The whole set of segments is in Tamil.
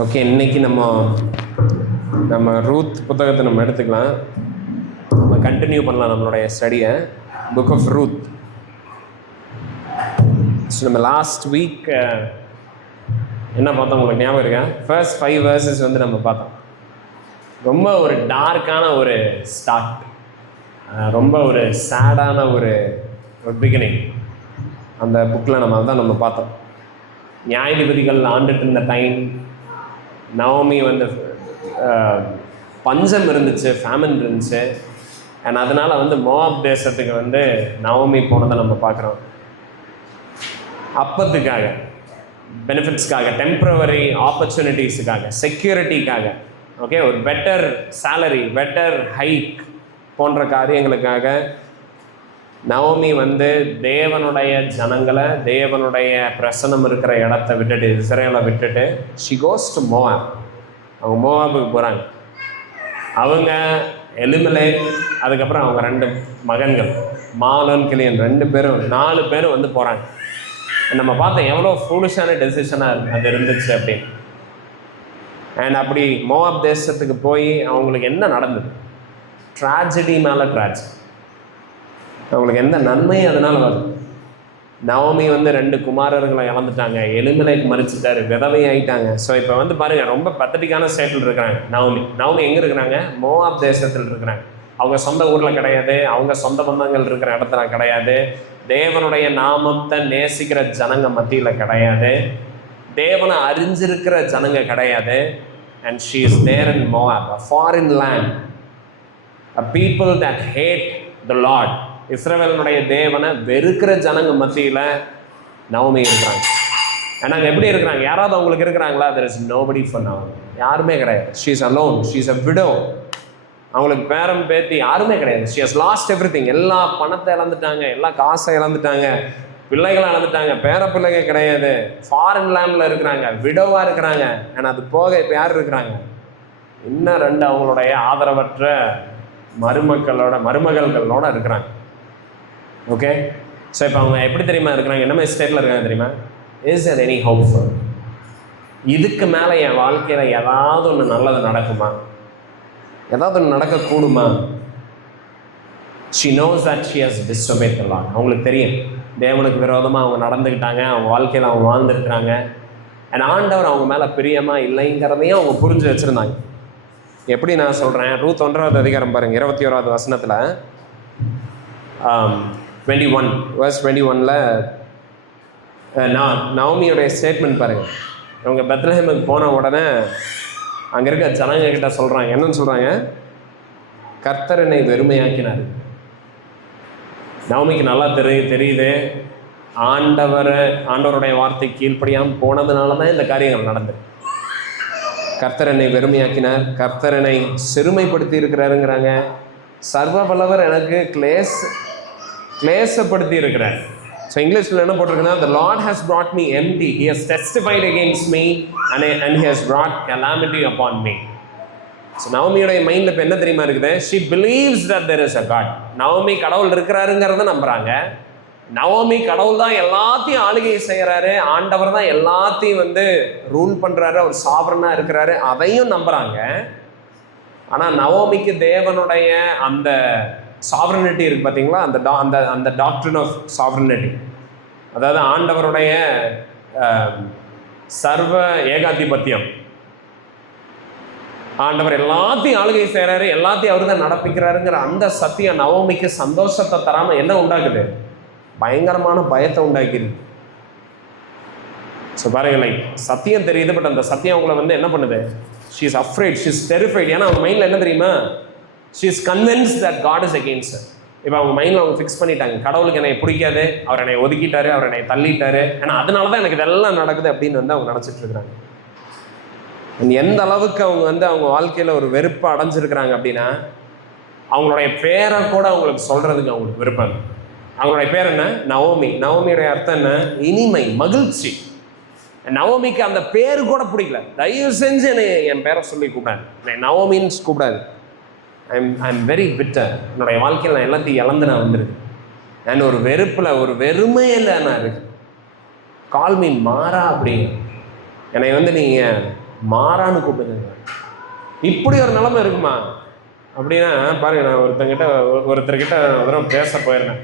ஓகே, இன்னைக்கு நம்ம ரூத் புத்தகத்தை நம்ம எடுத்துக்கலாம். நம்ம கண்டினியூ பண்ணலாம் நம்மளுடைய ஸ்டடியை. Book of Ruth. ஸோ நம்ம லாஸ்ட் வீக் என்ன பார்த்தோம் உங்களுக்கு ஞாபகம் இருக்கா? ஃபர்ஸ்ட் 5 verses வந்து நம்ம பார்த்தோம். ரொம்ப ஒரு டார்க்கான ஒரு ஸ்டார்ட், ரொம்ப ஒரு சேடான ஒரு பிகினிங் அந்த புக்கில் நம்ம பார்த்தோம். நியாயாதிபதிகள் ஆண்டுட்டு இருந்த டைம், நவோமி வந்து பஞ்சம் இருந்துச்சு, ஃபேமின் இருந்துச்சு. அண்ட் அதனால் வந்து மோவாப் தேசத்துக்கு வந்து நவோமி போனதை நம்ம பார்க்குறோம். அப்பத்துக்காக, பெனிஃபிட்ஸ்க்காக, டெம்ப்ரவரி ஆப்பர்ச்சுனிட்டிஸுக்காக, செக்யூரிட்டிக்காக, ஓகே, ஒரு பெட்டர் சேலரி, பெட்டர் ஹைக் போன்ற காரியங்களுக்காக நவோமி வந்து தேவனுடைய ஜனங்களை, தேவனுடைய பிரசனம் இருக்கிற இடத்த விட்டுட்டு, இஸ்ரேலை விட்டுட்டு, ஷி கோஸ் டு மோவாப். அவங்க மோவாபுக்கு போகிறாங்க. அவங்க எலிமெலேக், அதுக்கப்புறம் அவங்க 2 மகன்கள் மாலோன், கிளியன், 4 பேரும் வந்து போகிறாங்க. நம்ம பார்த்தோம் எவ்வளோ ஃபூலிஷான டெசிஷனாக அது இருந்துச்சு அப்படின்னு. அண்ட் அப்படி மோவாப் தேசத்துக்கு போய் அவங்களுக்கு என்ன நடந்தது? ட்ராஜடி மேலே ட்ராஜடி. அவங்களுக்கு எந்த நன்மையும் அதனால் வருது? நவோமி வந்து 2 குமாரர்களை இழந்துட்டாங்க. எலிமெலேக் மறிச்சிட்டாரு, விதவை ஆகிட்டாங்க. ஸோ இப்போ வந்து பாருங்கள், ரொம்ப பத்தட்டிக்கான ஸ்டேட்டில் இருக்கிறாங்க நவோமி எங்கே இருக்கிறாங்க? மோவாப் தேசத்தில் இருக்கிறாங்க. அவங்க சொந்த ஊரில் கிடையாது, அவங்க சொந்த பந்தங்கள் இருக்கிற இடத்துல கிடையாது, தேவனுடைய நாமத்தை நேசிக்கிற ஜனங்க மத்தியில் கிடையாது, தேவனை அறிஞ்சிருக்கிற ஜனங்க கிடையாது. And she is there in Moab, a foreign land, a people that hate the Lord. இஸ்ரவேலினுடைய தேவனை வெறுக்கிற ஜனங்க மத்தியில் நவோமி இருக்கிறாங்க. ஆனால் எப்படி இருக்கிறாங்க? யாராவது அவங்களுக்கு இருக்கிறாங்களா? there is nobody for Naomi. யாருமே கிடையாது. she is alone, she is a widow. அவங்களுக்கு பேரம் பேத்தி யாருமே கிடையாது. she has lost everything. எல்லா பணத்தை இழந்துட்டாங்க, எல்லா காசை இழந்துட்டாங்க, பிள்ளைகளை இழந்துட்டாங்க, பேர பிள்ளைங்க கிடையாது, ஃபாரின் லேண்டில் இருக்கிறாங்க, விடோவாக இருக்கிறாங்க. ஆனால் அது போக இப்போ யார் இருக்கிறாங்க? இன்னும் 2 அவங்களுடைய ஆதரவற்ற மருமகள்களோட இருக்கிறாங்க. ஓகே, ஸோ இப்போ அவங்க எப்படி தெரியுமா இருக்கிறாங்க? என்ன மாதிரி ஸ்டேட்டில் இருக்காங்க தெரியுமா? Is there any hope for? இதுக்கு மேலே என் வாழ்க்கையில் ஏதாவது ஒன்று நல்லது நடக்குமா? ஏதாவது ஒன்று நடக்கக்கூடுமா? she knows that she has disobeyed the Lord. அவங்களுக்கு தெரியும் தேவனுக்கு விரோதமாக அவங்க நடந்துக்கிட்டாங்க, அவங்க வாழ்க்கையில் அவங்க வாழ்ந்துருக்குறாங்க. அண்ட் ஆண்டவர் அவங்க மேலே பிரியமா இல்லைங்கிறதையும் அவங்க புரிஞ்சு வச்சுருந்தாங்க. எப்படி நான் சொல்கிறேன்? ரூத் 1வது அதிகாரம் பாருங்கள், 21வது வசனத்தில் 21 verse 21ல் நவோமியோடைய ஸ்டேட்மெண்ட் பாருங்கள். அவங்க பெத்லஹேமுக்கு போன உடனே அங்கே இருக்க ஜனங்க கிட்ட சொல்கிறாங்க. என்னன்னு சொல்கிறாங்க? கர்த்தர் என்னை வெறுமையாக்கினார். நவோமிக்கு நல்லா தெரியுது ஆண்டவருடைய வார்த்தை கீழ்ப்படியாமல் போனதுனால தான் இந்த காரியங்கள் நடந்தது. கர்த்தர் என்னை வெறுமையாக்கினார், கர்த்தர் என்னை சிறுமைப்படுத்தி இருக்கிறாருங்கிறாங்க. சர்வ வல்லவர் எனக்கு கிளேசப்படுத்தி இருக்கிறார். ஸோ இங்கிலீஷில் என்ன போட்டிருக்குன்னா, the Lord has brought me empty, he has testified against me and he has brought calamity upon me. So நவோமியோடைய மைண்டில் இப்போ என்ன தெரியுமா இருக்குது? she believes that there is a God. Naomi கடவுள் இருக்கிறாருங்கிறத நம்புகிறாங்க. நவோமி கடவுள் தான் எல்லாத்தையும் ஆளுகை செய்கிறாரு, ஆண்டவர் தான் எல்லாத்தையும் வந்து ரூல் பண்ணுறாரு, அவர் சாவரனாக இருக்கிறாரு, அதையும் நம்புகிறாங்க. ஆனால் நவோமிக்கு தேவனுடைய அந்த சாவரனிட்டி இருக்குது பார்த்தீங்களா? அந்த டாக்ட்ரின் ஆஃப் சாவரனிட்டி, அதாவது ஆண்டவருடைய சர்வ ஏகாதிபத்தியம், ஆண்டவர் எல்லாத்தையும் ஆளுகை செய்கிறாரு, எல்லாத்தையும் அவர் தான் நடப்பிக்கிறாருங்கிற அந்த சத்தியம் நவோமிக்கு சந்தோஷத்தை தராமல் என்ன உண்டாக்குது? பயங்கரமான பயத்தை உண்டாக்கிடுது. ஸோ பாருங்களேன், சத்தியம் தெரியுது, பட் அந்த சத்தியம் அவங்கள வந்து என்ன பண்ணுது? she is afraid, she is terrified. ஏன்னா அவங்க மைண்டில் என்ன தெரியுமா? she is convinced that God is against her. இப்போ அவங்க மைண்டில் அவங்க ஃபிக்ஸ் பண்ணிட்டாங்க, கடவுளுக்கு என்னை பிடிக்காது, அவர் என்னை ஒதுக்கிட்டாரு, அவர் என்னை தள்ளிட்டாரு, ஏன்னா அதனால தான் எனக்கு இதெல்லாம் நடக்குது அப்படின்னு வந்து அவங்க நினச்சிட்டு இருக்கிறாங்க. எந்த அளவுக்கு அவங்க வந்து அவங்க வாழ்க்கையில் ஒரு வெறுப்பை அடைஞ்சிருக்கிறாங்க அப்படின்னா, அவங்களுடைய பேரை கூட அவங்களுக்கு சொல்கிறதுக்கு அவங்களுக்கு விருப்பம். அவங்களுடைய பேர் என்ன? நவோமி. நவோமியுடைய அர்த்தம் என்ன? இனிமை, மகிழ்ச்சி. நவோமிக்கு அந்த பேர் கூட பிடிக்கல. தயவு செஞ்சு என்னை என் பேரை சொல்லி கூப்பிடாது, நவோமின்னு கூப்பிடாது. I'm very bitter. என்னுடைய வாழ்க்கையில் நான் எல்லாத்தையும் இழந்து நான் வந்துருக்கேன். நான் ஒரு வெறுப்பில், ஒரு வெறுமையில் நான் இருக்கேன். கால் மீன் மாறா அப்படிங்க. என்னை வந்து நீங்கள் மாறான்னு கூப்பிடுங்க. இப்படி ஒரு நிலைமை இருக்குமா அப்படின்னா பாருங்க, நான் ஒருத்தர்கிட்ட ஒரு பேச போயிருந்தேன்.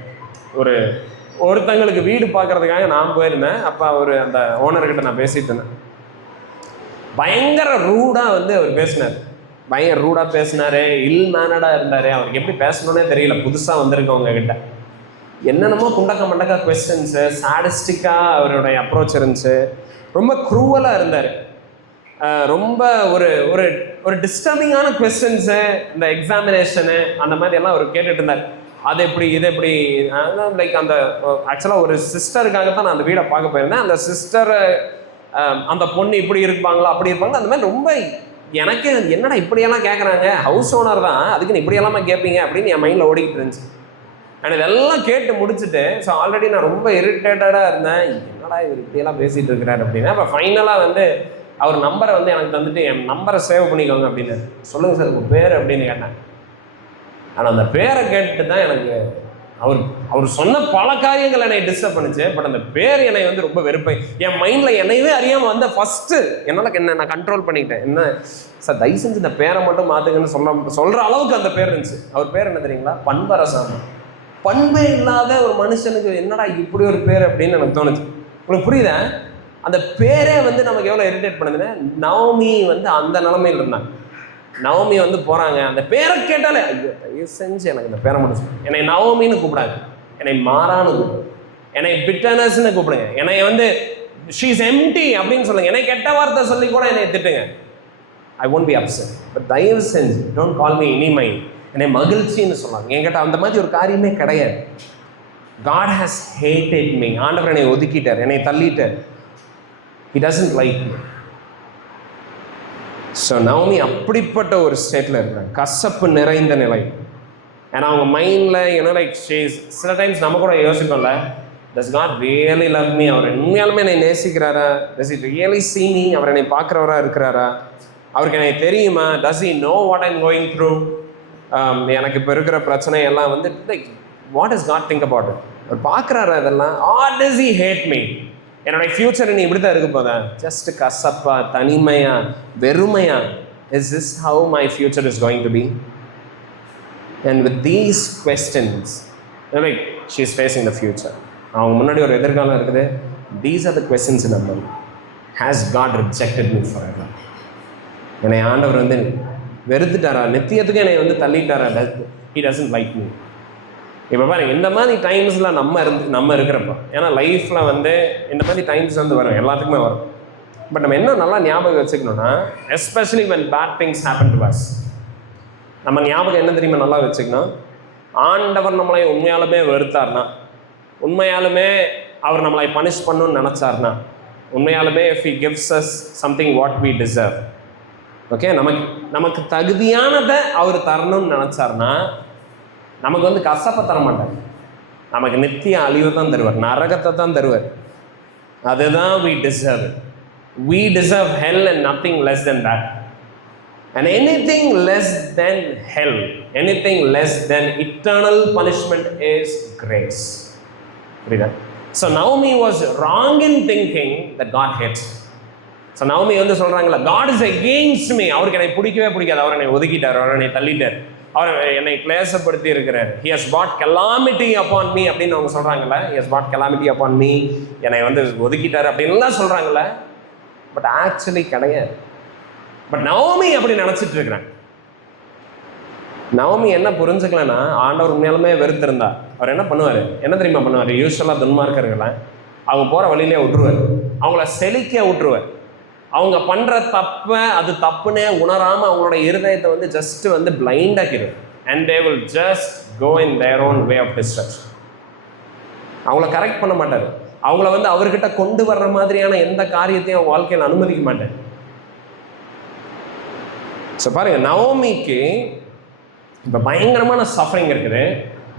ஒருத்தங்களுக்கு வீடு பார்க்கறதுக்காக நான் போயிருந்தேன். அப்போ அவர் அந்த ஓனர்கிட்ட நான் பேசிட்டு இருந்தேன். பயங்கர ரூடாக வந்து அவர் பேசினார். பயங்கர ரூடாக பேசினார், இல்மேனடாக இருந்தார். அவருக்கு எப்படி பேசணுன்னே தெரியல, புதுசாக வந்திருக்கவங்க கிட்ட. என்னென்னமோ குண்டக்க மண்டக்க கொஸ்டின்ஸு, சாடிஸ்டிக்காக அவருடைய அப்ரோச் இருந்துச்சு. ரொம்ப க்ரூவலாக இருந்தார். ரொம்ப ஒரு ஒரு ஒரு டிஸ்டர்பிங்கான கொஸ்டின்ஸு, இந்த எக்ஸாமினேஷனு அந்த மாதிரி எல்லாம் அவர் கேட்டுட்டு இருந்தார். அது எப்படி, இது எப்படி, லைக் அந்த ஆக்சுவலாக ஒரு சிஸ்டருக்காக தான் நான் அந்த வீடை பார்க்க போயிருந்தேன். அந்த சிஸ்டர், அந்த பொண்ணு இப்படி இருப்பாங்களா அப்படி இருப்பாங்க, அந்த மாதிரி ரொம்ப எனக்கு என்னடா இப்படியெல்லாம் கேட்குறாங்க, ஹவுஸ் ஓனர் தான், அதுக்குன்னு இப்படியெல்லாமா கேட்பீங்க அப்படின்னு என் மைண்டில் ஓடிக்கிட்டு இருந்துச்சு. நான் இதெல்லாம் கேட்டு முடிச்சுட்டு, ஸோ ஆல்ரெடி நான் ரொம்ப இரிட்டேட்டடாக இருந்தேன். என்னடா இவர் இப்படியெல்லாம் பேசிகிட்டு இருக்கிறாரு அப்படின்னா, அப்போ ஃபைனலாக வந்து அவர் நம்பரை வந்து எனக்கு தந்துட்டு, என் நம்பரை சேவ் பண்ணிக்கோங்க அப்படின்னு. சொல்லுங்கள் சார் உங்கள் பேர் அப்படின்னு கேட்டேன். ஆனால் அந்த பேரை கேட்டு தான் எனக்கு அவர் சொன்ன பல காரியங்கள் என்னை டிஸ்டர்ப் பண்ணுச்சு. பட் அந்த பேர் என்னை வந்து ரொம்ப வெறுப்பை, என் மைண்டில் என்னையவே அறியாமல் வந்து ஃபஸ்ட்டு என்ன நான் கண்ட்ரோல் பண்ணிக்கிட்டேன். என்ன சார் தயவு செஞ்சு இந்த பேரை மட்டும் மாற்றுங்கன்னு சொல்கிற அளவுக்கு அந்த பேர் இருந்துச்சு. அவர் பேர் என்ன தெரியுங்களா? பண்பரசாமி. பண்பே இல்லாத ஒரு மனுஷனுக்கு என்னடா இப்படி ஒரு பேர் அப்படின்னு எனக்கு தோணுச்சு. உங்களுக்கு புரியுதா? அந்த பேரே வந்து நமக்கு எவ்வளோ இரிட்டேட் பண்ணுதுன்னா, நவமி வந்து அந்த நிலைமையில் இருந்தாங்க. நவமி வந்து போகிறாங்க, அந்த பேரை கேட்டாலே ஐயோ தயவு செஞ்சு எனக்கு இந்த பேரை மட்டும் என்னை நவமின்னு கூப்பிடாது, என்னை மாறான்னு கூப்பிடுங்க, என்னை பிட்டனஸ்ன்னு கூப்பிடுங்க, என்னை வந்து ஷீஸ் எம்டி அப்படின்னு சொல்லுங்க, என்னை கெட்ட வார்த்தை சொல்லி கூட என்னை திட்டுங்க. I won't be upset. But தயவு செஞ்சு டோன்ட் கால் மீ இனிமை, என்னை மகிழ்ச்சின்னு சொன்னாங்க. என்கிட்ட அந்த மாதிரி ஒரு காரியமே கிடையாது. God has hated me. ஆண்டவர் என்னை ஒதுக்கிட்டார், என்னை தள்ளிட்டார். He doesn't like me. So Naomi அப்படிப்பட்ட ஒரு ஸ்டேட்டில் இருக்கிறாங்க, கசப்பு நிறைந்த நிலை. ஏன்னா அவங்க மைண்டில் லைக் சில டைம்ஸ் நம்ம கூட யோசிப்போம்ல, does God really love me? அவர் உண்மையாலுமே என்னை நேசிக்கிறாரா? does he really see me? அவர் என்னை பார்க்குறவரா இருக்கிறாரா? அவருக்கு என்னை தெரியுமா? does he know what I'm going through? எனக்கு இப்போ இருக்கிற பிரச்சனை எல்லாம் வந்து like what does God think about it? அவர் பார்க்குறாரா இதெல்லாம்? or does he hate me? என்னுடைய ஃபியூச்சர் நீ இப்படி தான் இருக்க போதா? ஜஸ்ட் கசப்பா, தனிமையா, வெறுமையா? Is this how my future is going to be? And with these questions like she is facing the future. அவங்க முன்னாடி ஒரு எதிர்காலம் இருக்குது. These are the questions in her. Has God rejected me forever? என்னை ஆண்டவர் வந்து வெறுத்துட்டாரா? நித்தியத்துக்கு என்னை வந்து தள்ளிட்டாரா? He doesn't like me. இப்போ பாருங்க, இந்த மாதிரி டைம்ஸில் நம்ம இருக்கிறப்போ, ஏன்னா லைஃப்பில் வந்து இந்த மாதிரி டைம்ஸ் வந்து வரும், எல்லாத்துக்குமே வரும். பட் நம்ம என்ன நல்லா ஞாபகம் வச்சுக்கணும்னா, especially when bad things happen to us, நம்ம ஞாபகம் என்ன தெரியுமா நல்லா வச்சுக்கணும்? ஆண்டவர் நம்மளை உண்மையாலுமே வெறுத்தார்னா, உண்மையாலுமே அவர் நம்மளை பனிஷ் பண்ணணும்னு நினச்சார்னா, உண்மையாலுமே if he gives us something what we deserve, okay, நமக்கு தகுதியானதை அவர் தரணும்னு நினச்சார்னா, நமக்கு வந்து கசப்பை தர மாட்டார், நமக்கு நித்திய அழிவு தான் தருவார், நரகத்தை தான் தருவார். அதுதான் we deserve it. We deserve hell and nothing less than that. And anything less than hell, anything less than eternal punishment is grace. புரியுதா? So Naomi was wrong in thinking that God hates. So Naomi வந்து சொல்றாங்களா, God is against me. அவருக்கு என்னை பிடிக்கவே பிடிக்காது, அவர் என்னை ஒதுக்கிட்டார், அவர் என்னை தள்ளிட்டார், அவர் என்னை கிளேசப்படுத்தி இருக்கிறார். He has brought calamity upon me அப்படின்னு அவங்க சொல்றாங்கல்ல. He has brought calamity upon me, என்னை வந்து ஒதுக்கிட்டார் அப்படின்லாம் சொல்றாங்கல்ல. பட் ஆக்சுவலி கிடையாது. பட் நவமி அப்படி நினச்சிட்டு இருக்கிறாங்க. நவமி என்ன புரிஞ்சுக்கலன்னா, ஆண்டவர் உண்மையாலுமே வெறுத்திருந்தா அவர் என்ன பண்ணுவார்? என்ன தெரியுமா பண்ணுவார்? யூஸ்வலாக துன்மார்க்கர்களை அவங்க போகிற வழியிலே விட்டுருவார், அவங்கள செழிக்க விட்டுருவார். அவங்க பண்ணுற தப்பை அது தப்புன்னே உணராமல் அவங்களோட இருதயத்தை வந்து ஜஸ்ட்டு வந்து பிளைண்ட் ஆக்கிடும். And they will just go in their own way of destruction. அவங்கள கரெக்ட் பண்ண மாட்டார், அவங்கள வந்து அவர்கிட்ட கொண்டு வர்ற மாதிரியான எந்த காரியத்தையும் அவங்க வாழ்க்கையில் அனுமதிக்க மாட்டார். ஸோ பாருங்கள், நவோமிக்கு இப்போ பயங்கரமான சஃபரிங் இருக்குது,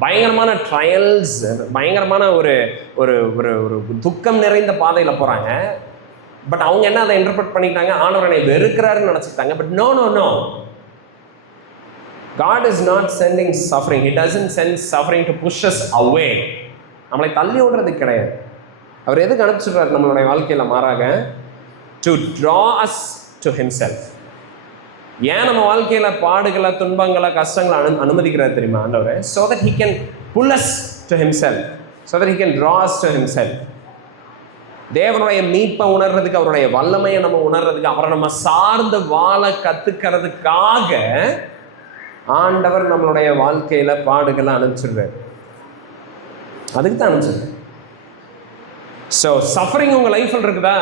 பயங்கரமான ட்ரையல்ஸ், பயங்கரமான ஒரு ஒரு ஒரு ஒரு துக்கம் நிறைந்த பாதையில் போகிறாங்க. பட் அவங்க என்ன அதை இன்டர்பிரட் பண்ணிட்டாங்க? ஆண்டவர் என்னை வெறுக்கிறாருன்னு நினச்சிட்டாங்க. But no no no, God is not sending suffering. He doesn't send suffering to push us away. நம்மளை தள்ளி விடுறது கிடையாது. அவர் எதுக்கு அனுப்பிச்சுடுறாரு நம்மளுடைய வாழ்க்கையில்? மாறாக to draw us to himself. ஏன் நம்ம வாழ்க்கையில் பாடுகளை, துன்பங்களை, கஷ்டங்களை அனுமதிக்கிறார் தெரியுமா ஆண்டவர்? so that he can pull us to himself, so that he can draw us to himself. தேவனுடைய மீட்பை உணர்றதுக்கு, அவருடைய வல்லமையை நம்ம உணர்றதுக்கு, அவரை நம்ம சார்ந்து வாழ கற்றுக்கிறதுக்காக ஆண்டவர் நம்மளுடைய வாழ்க்கையில் பாடுகளை அனுப்பிச்சிடுறாரு. அதுக்கு தான் அனுப்பிச்சிடுறேன். ஸோ சஃபரிங் உங்கள் லைஃப்பில் இருக்குதா?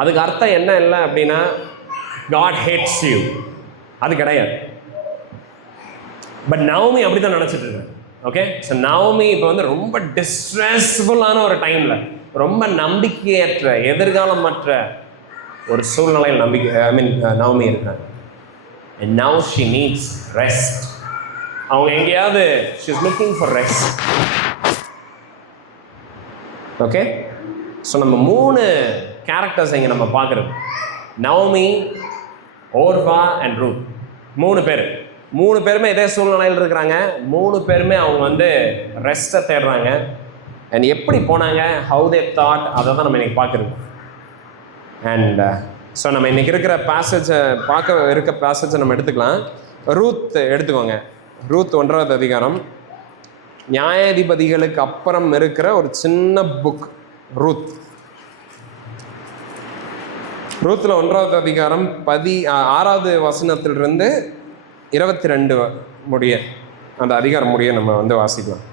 அதுக்கு அர்த்தம் என்ன இல்லை அப்படின்னா God hates you, அது கிடையாது. பட் நவமி அப்படி தான் நினச்சிட்டு இருக்கேன். ஓகே, ஸோ நவமி இப்போ வந்து ரொம்ப டிஸ்ட்ரெஸ்ஃபுல்லான ஒரு டைமில், ரொம்ப நம்பிக்கையற்ற, எதிர்காலமற்ற ஒரு சூழ்நிலையில் நவமி இருக்காங்க. And now she needs rest. அவங்க எங்கேயாவது she is looking for rest. Okay, so நம்ம 3 கேரக்டர்ஸ் இங்கே நம்ம பார்க்குறது, நவமி, ஓர்வா அண்ட் ரூத். 3 பேருமே இதே சூழ்நிலையில் இருக்கிறாங்க. 3 பேருமே அவங்க வந்து ரெஸ்ட்டை தேடுறாங்க. அண்ட் எப்படி போனாங்க, ஹவு தே தாட், அதை தான் நம்ம இன்றைக்கி பார்க்குறோம். அண்ட் ஸோ நம்ம இன்றைக்கி இருக்கிற பேசேஜை நம்ம எடுத்துக்கலாம். ரூத் எடுத்துக்கோங்க. ரூத் 1வது அதிகாரம், நியாயாதிபதிகளுக்கு அப்புறம் இருக்கிற ஒரு சின்ன புக் ரூத். ரூத்தில் 1வது அதிகாரம் 6வது வசனத்திலிருந்து 22 முடிய, அந்த அதிகாரம் முடிய நம்ம வந்து வாசிக்கலாம்.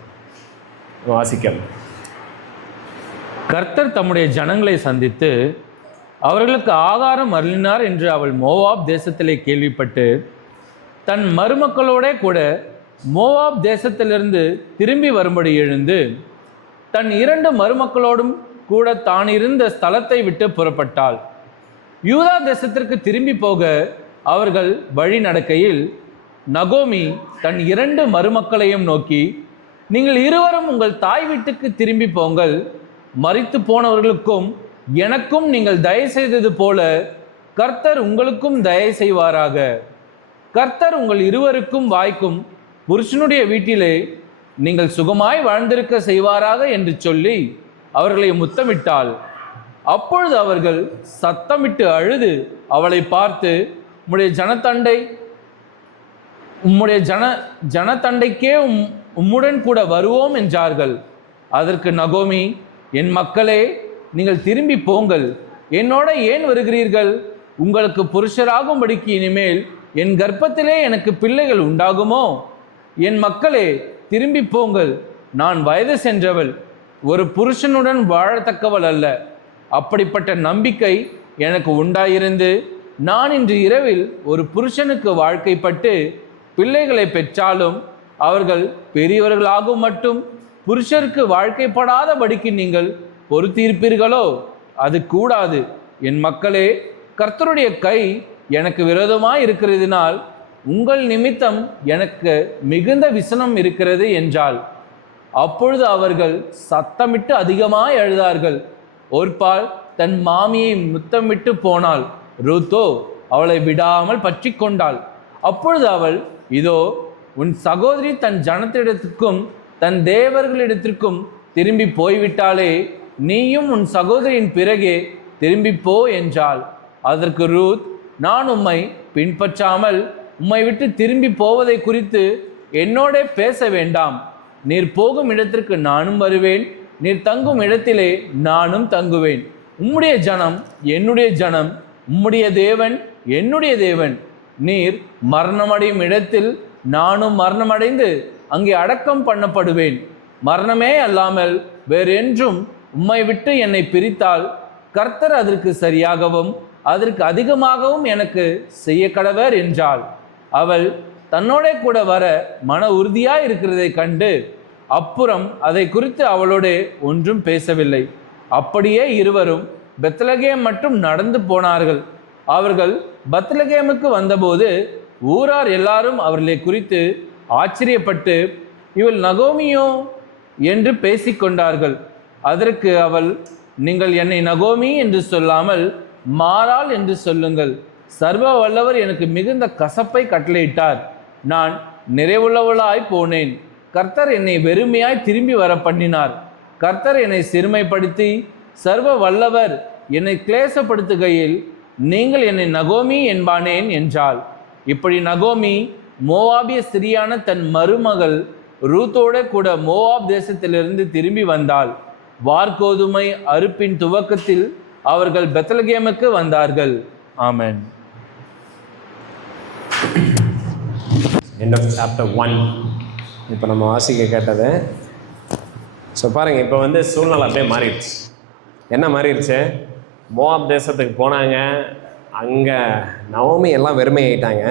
கர்த்தர் தம்முடைய ஜனங்களை சந்தித்து அவர்களுக்கு ஆகாரம் அருளினார் என்று அவள் மோவாப் தேசத்திலே கேள்விப்பட்டு தன் மருமக்களோட கூட மோவாப் தேசத்திலிருந்து திரும்பி வரும்படி எழுந்து தன் 2 மருமக்களோடும் கூட தான் இருந்த ஸ்தலத்தை விட்டு புறப்பட்டாள். யூதா தேசத்திற்கு திரும்பி போக அவர்கள் வழி நடக்கையில் நகோமி தன் 2 மருமக்களையும் நோக்கி, நீங்கள் இருவரும் உங்கள் தாய் வீட்டுக்கு திரும்பி போங்கள். மரித்து போனவர்களுக்கும் எனக்கும் நீங்கள் தயவு செய்தது போல கர்த்தர் உங்களுக்கும் தயவு செய்வாராக. கர்த்தர் உங்கள் இருவருக்கும் வாய்க்கும் புருஷனுடைய வீட்டிலே நீங்கள் சுகமாய் வாழ்ந்திருக்க செய்வாராக என்று சொல்லி அவர்களை முத்தமிட்டாள். அப்பொழுது அவர்கள் சத்தமிட்டு அழுது அவளை பார்த்து, உம்முடைய ஜனத்தண்டைக்கே உம்முடன் கூட வருவோம் என்றார்கள். அதற்கு நகோமி, என் மக்களே, நீங்கள் திரும்பி போங்கள். என்னோட ஏன் வருகிறீர்கள்? உங்களுக்கு புருஷராகும்படிக்கு இனிமேல் என் கர்ப்பத்திலே எனக்கு பிள்ளைகள் உண்டாகுமோ? என் மக்களே, திரும்பி போங்கள். நான் வயது சென்றவள், ஒரு புருஷனுடன் வாழத்தக்கவள் அல்ல. அப்படிப்பட்ட நம்பிக்கை எனக்கு உண்டாயிருந்து நான் இன்று இரவில் ஒரு புருஷனுக்கு வாழ்க்கைப்பட்டு பிள்ளைகளை பெற்றாலும் அவர்கள் பெரியவர்களாகும் மட்டும் புருஷருக்கு வாழ்க்கைப்படாதபடிக்கு நீங்கள் பொறுத்திருப்பீர்களோ? அது கூடாது. என் மக்களே, கர்த்தருடைய கை எனக்கு விரோதமாய் இருக்கிறதினால் உங்கள் நிமித்தம் எனக்கு மிகுந்த விசனம் இருக்கிறது என்றாள். அப்பொழுது அவர்கள் சத்தமிட்டு அதிகமாய் அழுதார்கள். ஒர்பாள் தன் மாமியை முத்தமிட்டு போனாள். ரூத்தோ அவளை விடாமல் பற்றி கொண்டாள். அப்பொழுது அவள், இதோ உன் சகோதரி தன் ஜனத்திடத்துக்கும் தன் தேவர்களிடத்திற்கும் திரும்பி போய்விட்டாலே, நீயும் உன் சகோதரியின் பிறகே திரும்பி போ என்றாள். அதற்கு ரூத், நான் உம்மை பின்பற்றாமல் உம்மை விட்டு திரும்பி போவதை குறித்து என்னோட பேச வேண்டாம். நீர் போகும் இடத்திற்கு நானும் வருவேன், நீர் தங்கும் இடத்திலே நானும் தங்குவேன். உம்முடைய ஜனம் என்னுடைய ஜனம், உம்முடைய தேவன் என்னுடைய தேவன். நீர் மரணமடையும் இடத்தில் நானும் மரணமடைந்து அங்கே அடக்கம் பண்ணப்படுவேன். மரணமே அல்லாமல் வேறென்றும் உம்மை விட்டு என்னை பிரித்தால் கர்த்தர் அதற்கு சரியாகவும் அதற்கு அதிகமாகவும் எனக்கு செய்ய கடவர் என்றாள். அவள் தன்னோட கூட வர மன உறுதியாய் இருக்கிறதை கண்டு அப்புறம் அதை குறித்து அவளோடு ஒன்றும் பேசவில்லை. அப்படியே இருவரும் பெத்லகேம் மட்டும் நடந்து போனார்கள். அவர்கள் பெத்லகேமுக்கு வந்தபோது ஊரார் எல்லாரும் அவர்களை குறித்து ஆச்சரியப்பட்டு, இவள் நகோமியோ என்று பேசிக்கொண்டார்கள். அதற்கு அவள், நீங்கள் என்னை நகோமி என்று சொல்லாமல் மாறாள் என்று சொல்லுங்கள். சர்வ வல்லவர் எனக்கு மிகுந்த கசப்பை கட்டளையிட்டார். நான் நிறைவுள்ளவளாய் போனேன். கர்த்தர் என்னை வெறுமையாய் திரும்பி வர பண்ணினார். கர்த்தர் என்னை சிறுமைப்படுத்தி சர்வ வல்லவர் என்னை கிளேசப்படுத்துகையில் நீங்கள் என்னை நகோமி என்பானேன் என்றாள். இப்படி நகோமி மோவாபிய ஸ்திரியான தன் மருமகள் ரூத்தோட கூட மோவாப் தேசத்திலிருந்து திரும்பி வந்தாள். வார்கோதுமை அறுப்பின் துவக்கத்தில் அவர்கள் பெத்லகேமுக்கு வந்தார்கள். ஆமென். End of chapter 1. இப்போ நம்ம வாசிக்க கேட்டது. ஸோ பாருங்கள், இப்போ வந்து சூழ்நிலை அப்படியே மாறிடுச்சு. என்ன மாறிடுச்சு? மோவாப் தேசத்துக்கு போனாங்க, அங்கே நவோமி எல்லாம் வெறுமையாயிட்டாங்க.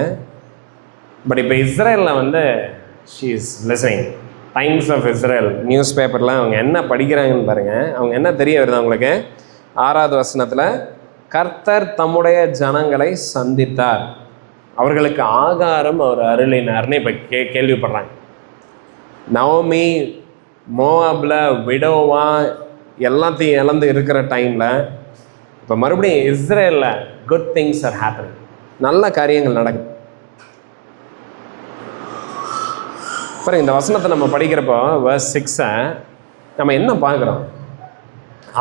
பட் இப்போ இஸ்ரேலில் வந்து she is listening. Times of Israel news பேப்பரில் அவங்க என்ன படிக்கிறாங்கன்னு பாருங்கள். அவங்க என்ன தெரிய வருது அவங்களுக்கு? 6வது வசனத்தில், கர்த்தர் தம்முடைய ஜனங்களை சந்தித்தார், அவர்களுக்கு ஆகாரம் அவர் அருளினார்னு இப்போ கேள்விப்படுறாங்க. நவோமி மோவாபில் விடோவா எல்லாத்தையும் இழந்து இருக்கிற டைமில் இப்போ மறுபடியும் இஸ்ரேலில் குட் திங்ஸ் ஆர் ஹேப்பனிங், நல்ல காரியங்கள் நடக்குது. அப்புறம் இந்த வசனத்தை நம்ம படிக்கிறப்போ verse 6 நம்ம என்ன பார்க்குறோம்?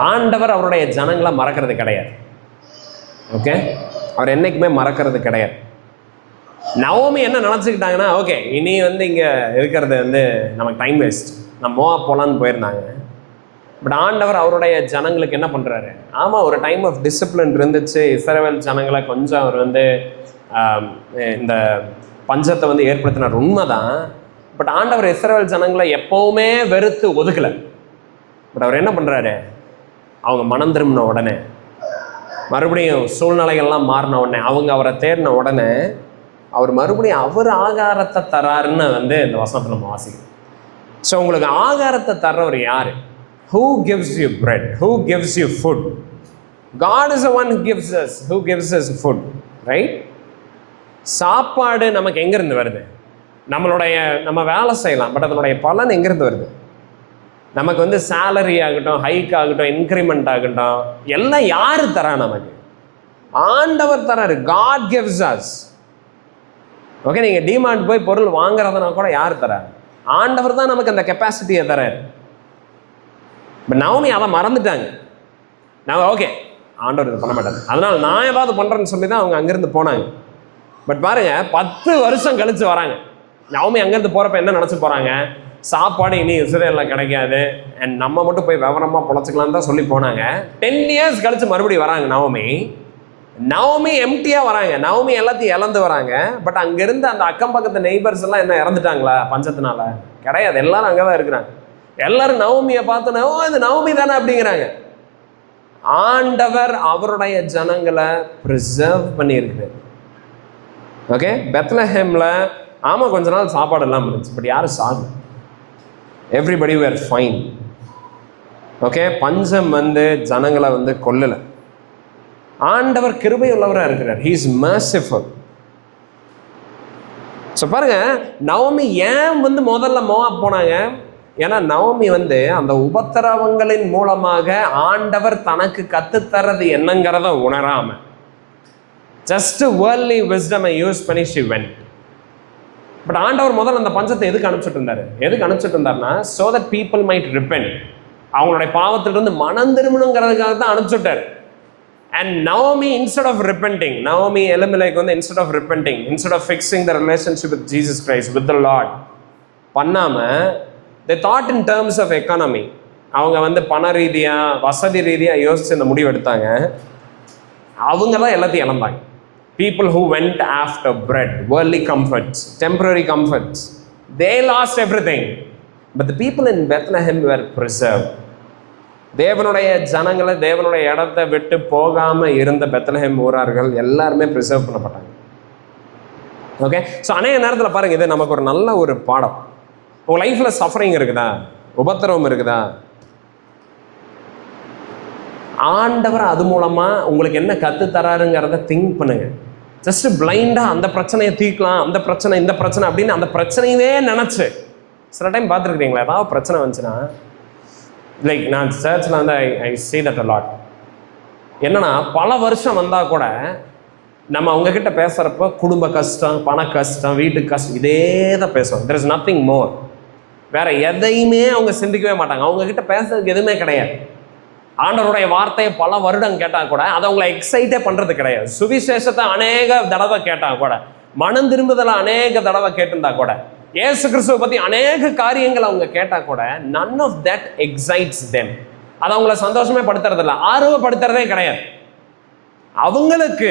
ஆண்டவர் அவருடைய ஜனங்களை மறக்கிறது கிடையாது. ஓகே, அவர் என்றைக்குமே மறக்கிறது கிடையாது. நவோமி என்ன நினச்சிக்கிட்டாங்கன்னா, ஓகே இனி வந்து இங்கே இருக்கிறது வந்து நமக்கு டைம் வேஸ்ட், நம்ம மோவாப் போகலான்னு போயிருந்தாங்க. பட் ஆண்டவர் அவருடைய ஜனங்களுக்கு என்ன பண்ணுறாரு? ஆமாம், ஒரு டைம் ஆஃப் டிசிப்ளின் இருந்துச்சு. இஸ்ரவேல் ஜனங்களை கொஞ்சம் அவர் வந்து இந்த பஞ்சத்தை வந்து ஏற்படுத்தினார், உண்மைதான். பட் ஆண்டவர் இஸ்ரவேல் ஜனங்களை எப்போவுமே வெறுத்து ஒதுக்கலை. பட் அவர் என்ன பண்ணுறாரு? அவங்க மனம் திரும்பின உடனே, மறுபடியும் சூழ்நிலைகள்லாம் மாறின உடனே, அவங்க அவரை தேடின உடனே அவர் மறுபடியும் அவர் ஆகாரத்தை தராருன்னு வந்து இந்த வசனத்தில் நம்ம வாசிக்கிறோம். ஸோ உங்களுக்கு ஆகாரத்தை தர்றவர் யார்? Who gives you bread? Who gives you food? God is the one who gives us food, right? சாப்பாடு நமக்கு எங்கேருந்து வருது? நம்ம வேலை செய்யலாம், பட் அதனுடைய பலன் எங்கேருந்து வருது? நமக்கு வந்து சேலரி ஆகட்டும், ஹைக் ஆகட்டும், இன்க்ரிமெண்ட் ஆகட்டும், எல்லாம் யார் தரா? நமக்கு ஆண்டவர் தராரு. God gives us. ஓகே, நீங்கள் டிமார்ட் போய் பொருள் வாங்குறதுனா கூட யார் தரா? ஆண்டவர் தான் நமக்கு அந்த கெப்பாசிட்டியை தராரு. பட் நவோமி அதை மறந்துட்டாங்க. நான் ஓகே ஆண்டவர் இது பண்ண மாட்டாங்க, அதனால் நான் ஏதாவது பண்ணுறேன்னு சொல்லி தான் அவங்க அங்கேருந்து போனாங்க. பட் பாருங்கள், 10 வருஷம் கழித்து வராங்க. நவோமி அங்கேருந்து போகிறப்ப என்ன நினச்சி போகிறாங்க? சாப்பாடு இனி இஸ்ரேலில் கிடைக்காது, அண்ட் நம்ம மட்டும் போய் விவரமாக பொழைச்சிக்கலான்னு தான் சொல்லி போனாங்க. 10 இயர்ஸ் கழித்து மறுபடியும் வராங்க நவோமி எம்டியாக வராங்க. நவோமி எல்லாத்தையும் இழந்து வராங்க. பட் அங்கேருந்து அந்த அக்கம் பக்கத்து நெய்பர்ஸ் எல்லாம் என்ன இறந்துட்டாங்களா பஞ்சத்தினால? கிடையாது, எல்லாரும் அங்கே தான் இருக்கிறாங்க. எல்லாரும் நவோமியை பார்த்தோன்னா, ஓ இது நவோமி தானே அப்படிங்கிறாங்க. ஆண்டவர் அவருடைய ஜனங்களை ப்ரிசர்வ் பண்ணியிருக்கிறார். ஓகே, பெத்லஹேமில் ஆமாம் கொஞ்ச நாள் சாப்பாடு எல்லாம் இருந்துச்சு, பட் யாரும் சாகு, எவ்ரிபடி வேர் ஃபைன். ஓகே, பஞ்சம் வந்து ஜனங்களை வந்து கொல்லலை. ஆண்டவர் கிருபை உள்ளவராக இருக்கிறார். He is merciful. ஸோ பாருங்க, நவோமி ஏன் வந்து முதல்ல மோவாப் போனாங்க? ஏன்னா நவோமி வந்து அந்த உபத்திரவங்களின் மூலமாக ஆண்டவர் தனக்கு கற்றுத்தரது என்னங்கிறத உணராம ஜஸ்ட் வேர்ல்ட்லி விஸ்டமை யூஸ் பண்ணி she went. பட் ஆண்டவர் முதல்ல அந்த பஞ்சத்தை எதுக்கு அனுப்பிச்சிட்டு இருந்தாருன்னா so that people might repent, அவங்களுடைய பாவத்திலிருந்து மனம் திரும்பணுங்கிறதுக்காக தான் அனுப்பிச்சுட்டார். And Naomi, instead of repenting, Elimelech வந்து instead of repenting, instead of fixing the relationship with Jesus Christ, with the Lord, பண்ணாம they thought in terms of economy. அவங்க வந்து பண ரீதியாக வசதி ரீதியாக யோசிச்சு இந்த முடிவு எடுத்தாங்க. அவங்க தான் எல்லாத்தையும் இழந்தாங்க. People who went after bread, worldly comforts, temporary comforts, they lost everything. But the people in Bethlehem were preserved. தேவனுடைய ஜனங்களை தேவனுடைய இடத்தை விட்டு போகாமல் இருந்த பெத்லஹேம் ஊரார்கள் எல்லாருமே ப்ரிசர்வ் பண்ணப்பட்டாங்க. ஓகே, ஸோ அநேக நேரத்தில் பாருங்கள், இது நமக்கு ஒரு நல்ல ஒரு பாடம். உங்கள் லைஃப்பில் சஃபரிங் இருக்குதா, உபத்திரவம் இருக்குதா, ஆண்டவர் அது மூலமாக உங்களுக்கு என்ன கற்றுத்தராருங்கிறத திங்க் பண்ணுங்க. ஜஸ்ட் பிளைண்டாக அந்த பிரச்சனையை தீர்க்கலாம், அந்த பிரச்சனை இந்த பிரச்சனை அப்படின்னு அந்த பிரச்சனையவே நினச்சி சில டைம் பார்த்துருக்குறீங்களா? ஏதாவது பிரச்சனை வந்துச்சுன்னா, லைக் நான் சர்ச்சில் வந்து ஐ see that a lot. என்னன்னா பல வருஷம் வந்தால் கூட நம்ம அவங்கக்கிட்ட பேசுகிறப்ப குடும்ப கஷ்டம், பண கஷ்டம், வீட்டு கஷ்டம், இதே தான் பேசுவோம். there is nothing more. வேறு எதையுமே அவங்க சிந்திக்கவே மாட்டாங்க. அவங்கக்கிட்ட பேசுறதுக்கு எதுவுமே கிடையாது. ஆண்டவருடைய வார்த்தையை பல வருடம் கேட்டால் கூட அதை அவங்களை எக்ஸைட்டே பண்ணுறது கிடையாது. சுவிசேஷத்தை அநேக தடவை கேட்டால் கூட, மனம் திரும்புதலை அநேக தடவை கேட்டிருந்தா கூட, இயேசு கிறிஸ்துவை பற்றி அநேக காரியங்கள் அவங்க கேட்டால் கூட, none of that excites them. அது அவங்கள சந்தோஷமே படுத்துறதில்ல, ஆர்வப்படுத்துறதே கிடையாது. அவங்களுக்கு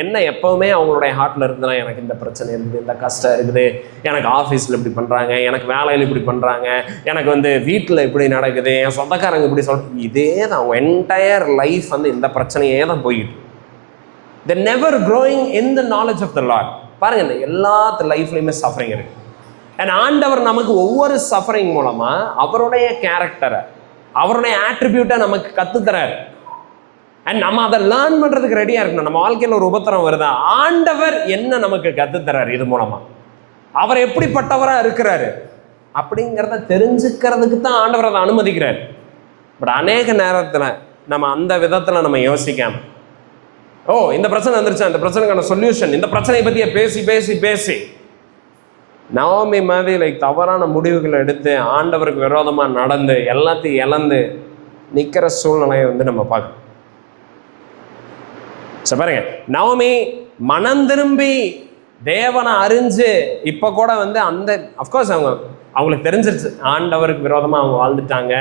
என்ன எப்பவுமே அவங்களுடைய ஹார்ட்ல இருந்ததுன்னா, எனக்கு இந்த பிரச்சனை இருக்குது, இந்த கஷ்டம் இருக்குது, எனக்கு ஆஃபீஸில் இப்படி பண்ணுறாங்க, எனக்கு வேலையில் இப்படி பண்ணுறாங்க, எனக்கு வந்து வீட்டில் இப்படி நடக்குது, என் சொந்தக்காரங்க இப்படி இதே தான் அவங்க என்டையர் லைஃப் வந்து இந்த பிரச்சனையே தான் போயிட்டு. They never growing in the knowledge of the Lord. பாருங்க, இந்த எல்லா லைஃப்லையுமே சஃபரிங் இருக்கு. அண்ட் ஆண்டவர் நமக்கு ஒவ்வொரு சஃபரிங் மூலமா அவருடைய கேரக்டரை, அவருடைய ஆட்ரிபியூட்டை நமக்கு கற்றுத்தராரு. அண்ட் நம்ம அதை லேர்ன் பண்ணுறதுக்கு ரெடியாக இருக்கணும். நம்ம வாழ்க்கையில் ஒரு உபத்திரம் வருதா, ஆண்டவர் என்ன நமக்கு கற்றுத்தராரு இது மூலமா, அவர் எப்படிப்பட்டவராக இருக்கிறாரு அப்படிங்கிறத தெரிஞ்சுக்கிறதுக்கு தான் ஆண்டவர் அதை அனுமதிக்கிறார். பட் அநேக நேரத்தில் நம்ம அந்த விதத்தில் நம்ம யோசிக்காம, ஓ இந்த பிரச்சனை வந்துருச்சா, இந்த பிரச்சனைக்கான சொல்யூஷன், இந்த பிரச்சனையை பற்றியே பேசி பேசி பேசி நவமி மாதிரி தவறான முடிவுகளை எடுத்து ஆண்டவருக்கு விரோதமாக நடந்து எல்லாத்தையும் இழந்து நிற்கிற சூழ்நிலையை வந்து நம்ம பார்க்கணும். பாருங்க, நவமி மனம் திரும்பி தேவனை அறிஞ்சு இப்போ கூட வந்து அந்த அஃப்கோர்ஸ் அவங்களுக்கு தெரிஞ்சிருச்சு ஆண்டவருக்கு விரோதமாக அவங்க வாழ்ந்துட்டாங்க,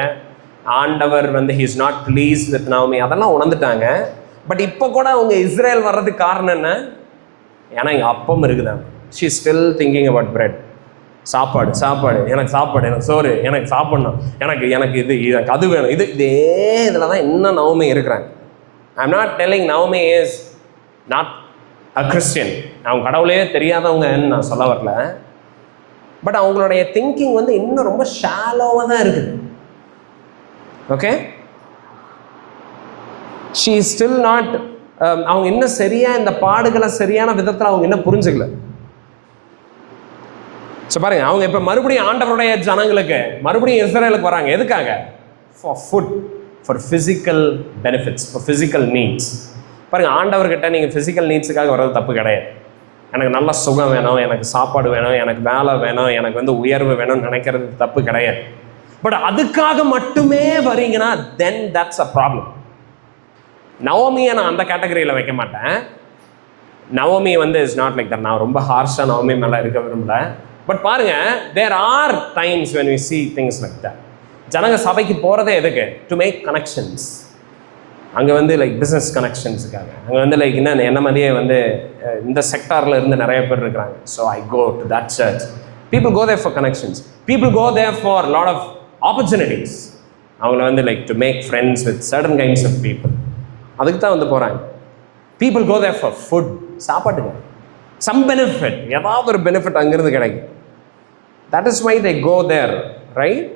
ஆண்டவர் வந்து he is not please with Naomi, அதெல்லாம் உணர்ந்துட்டாங்க. பட் இப்போ கூட அவங்க இஸ்ரேல் வர்றதுக்கு காரணம் என்ன? ஏன்னா இங்கே அப்பம் இருக்குதாங்க. She still thinking about bread. சாப்பாடு சாப்பாடு எனக்கு சாப்பாடு, எனக்கு சோறு, எனக்கு சாப்பிடணும், எனக்கு எனக்கு இது எனக்கு அது வேணும், இதே இதில் தான் இன்னும் நவமி இருக்கிறாங்க. I'm not telling Naomi is not a Christian. அவங்க கடவுளே தெரியாதவங்கன்னு நான் சொல்ல வரல. பட் அவங்களுடைய திங்கிங் வந்து இன்னும் ரொம்ப ஷாலோவாக தான் இருக்குது. Okay, she is still not அவங்க இன்னும் சரியா இந்த பாடுகளை சரியான விதத்தில் அவங்க இன்னும் புரிஞ்சுக்கல. பாருங்க, அவங்க இப்போ மறுபடியும் ஆண்டவருடைய ஜனங்களுக்கு மறுபடியும் இஸ்ரேலுக்கு வராங்க. எதுக்காக? For food, for physical benefits, for physical needs. பாருங்கள், ஆண்டவர்கிட்ட நீங்கள் ஃபிசிக்கல் நீட்ஸுக்காக வர்றது தப்பு கிடையாது. எனக்கு நல்ல சுகம் வேணும், எனக்கு சாப்பாடு வேணும், எனக்கு வேலை வேணும், எனக்கு வந்து உயர்வு வேணும்னு நினைக்கிறது தப்பு கிடையாது. பட் அதுக்காக மட்டுமே வரீங்கன்னா தென் தட்ஸ் அ ப்ராப்ளம். நவமியை நான் அந்த கேட்டகரியில் வைக்க மாட்டேன். நவமி வந்து இஸ் நாட் லைக் தட். நான் ரொம்ப ஹார்ஷாக நவமி மேலே இருக்க விரும்பல. பட் பாருங்க, there are times when we see things like that. ஜனங்க சபைக்கு போகிறதே எதுக்கு? To make connections. அங்கே வந்து பிஸ்னஸ் கனெக்ஷன்ஸுக்காக, அங்கே வந்து இன்னும் என்ன மாதிரியே வந்து இந்த செக்டாரில் இருந்து நிறைய பேர் இருக்கிறாங்க. So I go to that church. People go there for connections. People go there for lot of opportunities. அவங்கள வந்து to make friends with certain kinds of people. அதுக்கு தான் வந்து போகிறாங்க. People go there for food, சாப்பாட்டுங்க, சம் பெனிஃபிட், ஏதாவது ஒரு பெனிஃபிட் அங்கிருந்து கிடைக்கும். That is why they go there, right?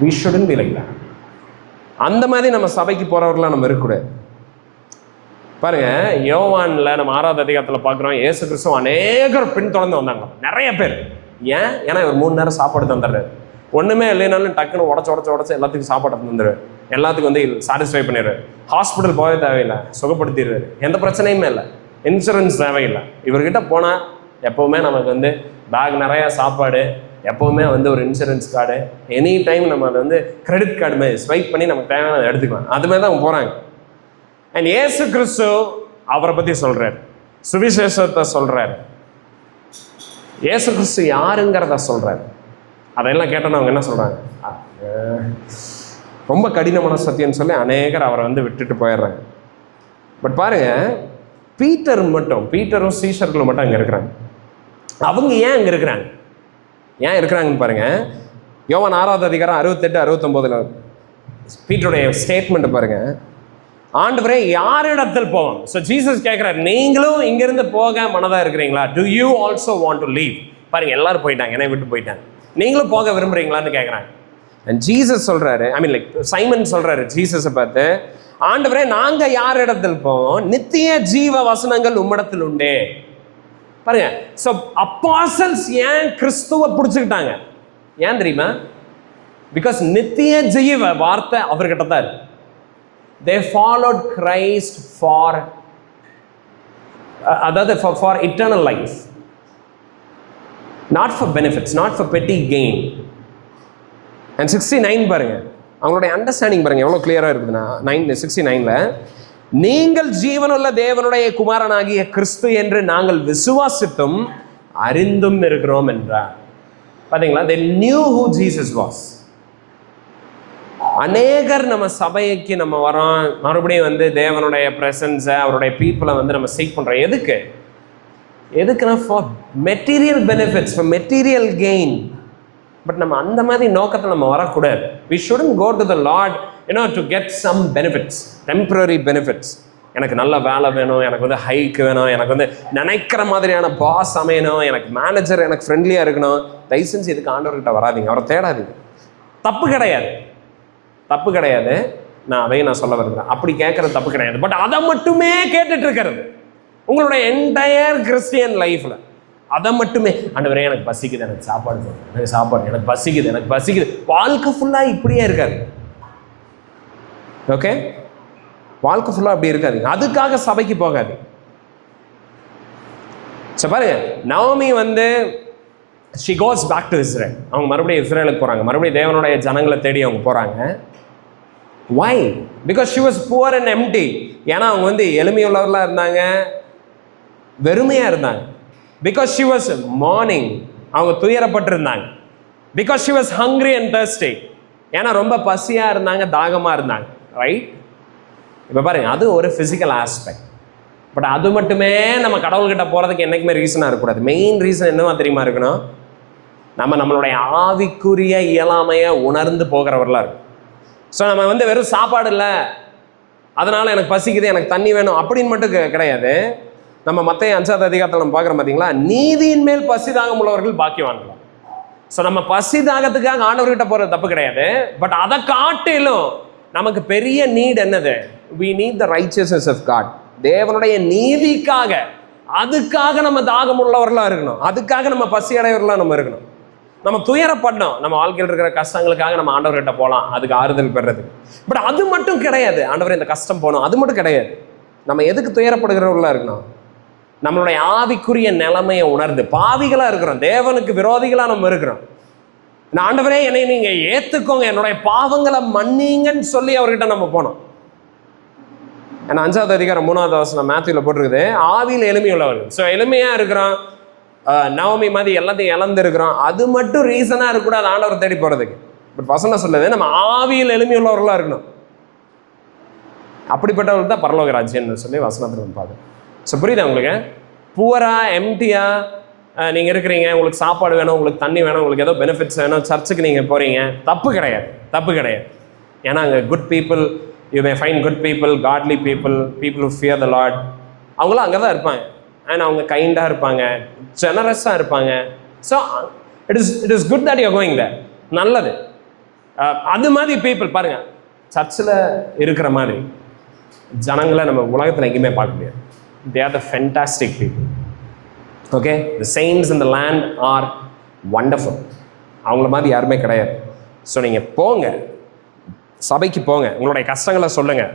We shouldn't be like that. அந்த மாதிரி நம்ம சபைக்கு போகிறவர்களாம் நம்ம இருக்கக்கூடாது. பாருங்க, யோவானில் நம்ம 6வது அதிகாரத்தில் பார்க்குறோம், இயேசு கிறிஸ்து அநேகர் பின்தொடர்ந்து வந்தாங்க, நிறைய பேர். ஏன்னா இவர் 3 நேரம் சாப்பாடு தந்துடுறாரு. ஒன்றுமே இல்லைனாலும் டக்குன்னு உடச்சு எல்லாத்துக்கும் சாப்பாடு தந்துடுறாரு. எல்லாத்துக்கும் வந்து சாட்டிஸ்ஃபை பண்ணிடுறாரு. ஹாஸ்பிட்டல் போகவே தேவையில்லை, சுகப்படுத்திடுறாரு. எந்த பிரச்சனையுமே இல்லை, இன்சூரன்ஸ் தேவையில்லை. இவர்கிட்ட போனால் எப்போவுமே நமக்கு வந்து பேக் நிறையா சாப்பாடு, எப்போவுமே வந்து ஒரு இன்சூரன்ஸ் கார்டு, எனி டைம் நம்ம அதை வந்து கிரெடிட் கார்டு மாதிரி ஸ்வைப் பண்ணி நமக்கு தேவையான எடுத்துக்கலாம். அது மாதிரி தான் அவங்க போகிறாங்க. அண்ட் இயேசு கிறிஸ்து அவரை பற்றி சொல்கிறார், சுவிசேஷத்தை சொல்கிறார். இயேசு கிறிஸ்து யாருங்கிறத சொல்கிறார். அதையெல்லாம் கேட்டோன்னு அவங்க என்ன சொல்கிறாங்க? ரொம்ப கடினமான சத்தியம்னு சொல்லி அநேகர் அவரை வந்து விட்டுட்டு போயிடுறாங்க. பட் பாருங்கள், பீட்டரும் சீஷர்களும் மட்டும் அங்கே இருக்கிறாங்க. அவங்க ஏன் அங்கே இருக்கிறாங்க? ஏன் இருக்கிறாங்கன்னு பாருங்க. யோவான் 6வது அதிகாரம் 68-69 பீட்டருடைய ஸ்டேட்மெண்ட் பாருங்க. ஆண்டவரே, யாரிடத்தில் போவோம்? ஸோ ஜீசஸ் கேட்குறாரு, நீங்களும் இங்கிருந்து போக மனதாக இருக்கிறீங்களா? To you also want to leave? பாருங்க, எல்லாரும் போயிட்டாங்க, என்னை விட்டு போயிட்டாங்க, நீங்களும் போக விரும்புறீங்களான்னு கேட்குறாங்க. அண்ட் ஜீசஸ் சொல்றாரு, சைமன் சொல்றாரு ஜீசஸை பார்த்து, ஆண்டவரே, நாங்கள் யாரிடத்தில் போவோம்? நித்திய ஜீவ வசனங்கள் உம்மிடத்தில் உண்டே. பாருங்க, ஸோ அப்பாசல்ஸ் ஏன் கிறிஸ்துவை பிடிச்சிக்கிட்டாங்க? ஏன் தெரியுமா? பிகாஸ் நித்திய ஜீவ வார்த்தை அவர்கிட்ட தான் இருக்கு. They followed Christ for eternal life, not for benefits, not for petty gain. And 69 பாருங்க, அவங்களுடைய அண்டர்ஸ்டாண்டிங் பாருங்க எவ்வளோ கிளியராக இருக்குதுன்னா 69 நீங்கள் ஜீவனுள்ள தேவனுடைய குமாரனாகிய கிறிஸ்து என்று நாங்கள் விசுவாசித்தும் அறிந்தும் இருக்கிறோம் என்றார். பார்த்தீங்களா? they knew who Jesus was. அநேகர் நம்ம சபைக்கு நம்ம வரோம், மறுபடியும் வந்து தேவனுடைய பிரசன்ஸை அவருடைய பீப்புளை வந்து நம்ம சீக் பண்ணுறோம். எதுக்குன்னா for material benefits, for material gain. But நம்ம அந்த மாதிரி நோக்கத்தில் நம்ம வரக்கூடாது. we shouldn't go to the Lord to get some benefits, temporary benefits. எனக்கு நல்ல வேலை வேணும், எனக்கு வந்து ஹைக் வேணும், எனக்கு வந்து நினைக்கிற மாதிரியான பாஸ் அமையணும், எனக்கு மேனேஜர் எனக்கு ஃப்ரெண்ட்லியாக இருக்கணும். தயவு செஞ்சு இதுக்கு ஆண்டவர்கிட்ட வராதிங்க, அவரை தேடாதீங்க. தப்பு கிடையாது, நான் அதையும் நான் சொல்ல வருகிறேன். அப்படி கேட்கறது தப்பு கிடையாது. பட் அதை மட்டுமே கேட்டுட்டு இருக்கிறது உங்களுடைய என்டையர் கிறிஸ்டியன் லைஃப்பில் அதை மட்டுமே, ஆண்டவரே எனக்கு பசிக்குது, எனக்கு சாப்பாடு போதும், எனக்கு பசிக்குது. வாழ்க்கை ஃபுல்லாக இப்படியே இருக்காது. ஓகே, வாழ்க்கை ஃபுல்லாக அப்படி இருக்காது. அதுக்காக சபைக்கு போகாது. சரி பாருங்க, நவோமி வந்து she goes back to Israel. அவங்க மறுபடியும் இஸ்ரேலுக்கு போகிறாங்க, மறுபடியும் தேவனுடைய ஜனங்களை தேடி அவங்க போகிறாங்க. why? because she was poor and empty. ஏன்னா அவங்க வந்து எளிமையுள்ளவர்களாக இருந்தாங்க, வெறுமையாக இருந்தாங்க. because she was mourning, அவங்க துயரப்பட்டிருந்தாங்க. because she was hungry and thirsty, ஏன்னா ரொம்ப பசியாக இருந்தாங்க, தாகமாக இருந்தாங்க. ரைட்? இப்போ பாருங்க, அது ஒரு ஃபிசிக்கல் ஆஸ்பெக்ட். பட் அது மட்டுமே நம்ம கடவுள்கிட்ட போகிறதுக்கு என்றைக்குமே ரீசனாக இருக்கக்கூடாது. மெயின் ரீசன் என்னவா தெரியுமா இருக்கணும்? நம்மளுடைய ஆவிக்குரிய இயலாமையை உணர்ந்து போகிறவர்களாக இருக்கும். ஸோ நம்ம வந்து வெறும் சாப்பாடு இல்லை, அதனால் எனக்கு பசிக்குது, எனக்கு தண்ணி வேணும் அப்படின்னு மட்டும் கிடையாது. நம்ம மத்திய 5ஆவது அதிகாரத்தில் நம்ம பார்க்குறோம் பார்த்தீங்களா, நீதியின் மேல் பசி தாகம் உள்ளவர்கள் பாக்கியவான்கள். ஸோ நம்ம பசி தாகத்துக்காக ஆண்டவர்கிட்ட போகிறது தப்பு கிடையாது. பட் அதை காட்டிலும் நமக்கு பெரிய நீட் என்னது? we need the righteousness of God. தேவனுடைய நீதிக்காக, அதுக்காக நம்ம தாகம் உள்ளவர்களாக இருக்கணும், அதுக்காக நம்ம பசி அடையவர்களாக நம்ம இருக்கணும். நம்ம துயரப்படணும், நம்ம வாழ்க்கையில் இருக்கிற கஷ்டங்களுக்காக நம்ம ஆண்டவர்கிட்ட போகலாம், அதுக்கு ஆறுதல் பெறுறதுக்கு. பட் அது மட்டும் கிடையாது. ஆண்டவர் இந்த கஷ்டம் போகணும் அது மட்டும் கிடையாது. நம்ம எதுக்கு துயரப்படுகிறவர்களாக இருக்கணும்? நம்மளுடைய ஆவிக்குரிய நிலைமையை உணர்ந்து, பாவிகளாக இருக்கிறோம், தேவனுக்கு விரோதிகளாக நம்ம இருக்கிறோம். ஆண்டவரே என்னை நீங்க ஏத்துக்கோங்க, என்னுடைய பாவங்களை மன்னிங்கன்னு சொல்லி அவர்கிட்ட நம்ம போனோம். ஏன்னா 5ஆவது அதிகாரம் 3வது வசனம் மேத்யூல போட்டிருக்குது, ஆவியில் எளிமையுள்ளவர்கள். ஸோ எளிமையா இருக்கிறோம், நவமி மாதிரி எல்லாத்தையும் இழந்து இருக்கிறோம், அது மட்டும் ரீசனா இருக்கக்கூடாது ஆண்டவர் தேடி போறதுக்கு. பட் வசனம் சொல்லுது நம்ம ஆவியில் எளிமையுள்ளவர்களா இருக்கணும். அப்படிப்பட்டவர்கள் தான் பரலோக ராஜ்யம்னு சொல்லி வசனத்தில் நம்ம பார்க்கணும். ஸோ புரியுதா உங்களுக்கு? பூரா எம்டியா நீங்கள் இருக்கிறீங்க, உங்களுக்கு சாப்பாடு வேணும், உங்களுக்கு தண்ணி வேணும், உங்களுக்கு ஏதோ பெனிஃபிட்ஸ் வேணும், சர்ச்சுக்கு நீங்கள் போகிறீங்க, தப்பு கிடையாது. ஏன்னா அங்கே good people, you may find good people, godly people who fear the Lord, அவங்களும் அங்கே தான் இருப்பாங்க. அண்ட் அவங்க கைண்டாக இருப்பாங்க, ஜெனரஸாக இருப்பாங்க. So it is good that you are going there. நல்லது. அது மாதிரி பீப்புள் பாருங்கள், சர்ச்சில் இருக்கிற மாதிரி ஜனங்களை நம்ம உலகத்தில் எங்கேயுமே பார்க்க முடியாது. They are the fantastic people. Okay, the saints in the land are wonderful. அவங்கள மாதிரி யாருமே கிடையாது. ஸோ நீங்கள் போங்க, சபைக்கு போங்க, உங்களுடைய கஷ்டங்களை சொல்லுங்கள்,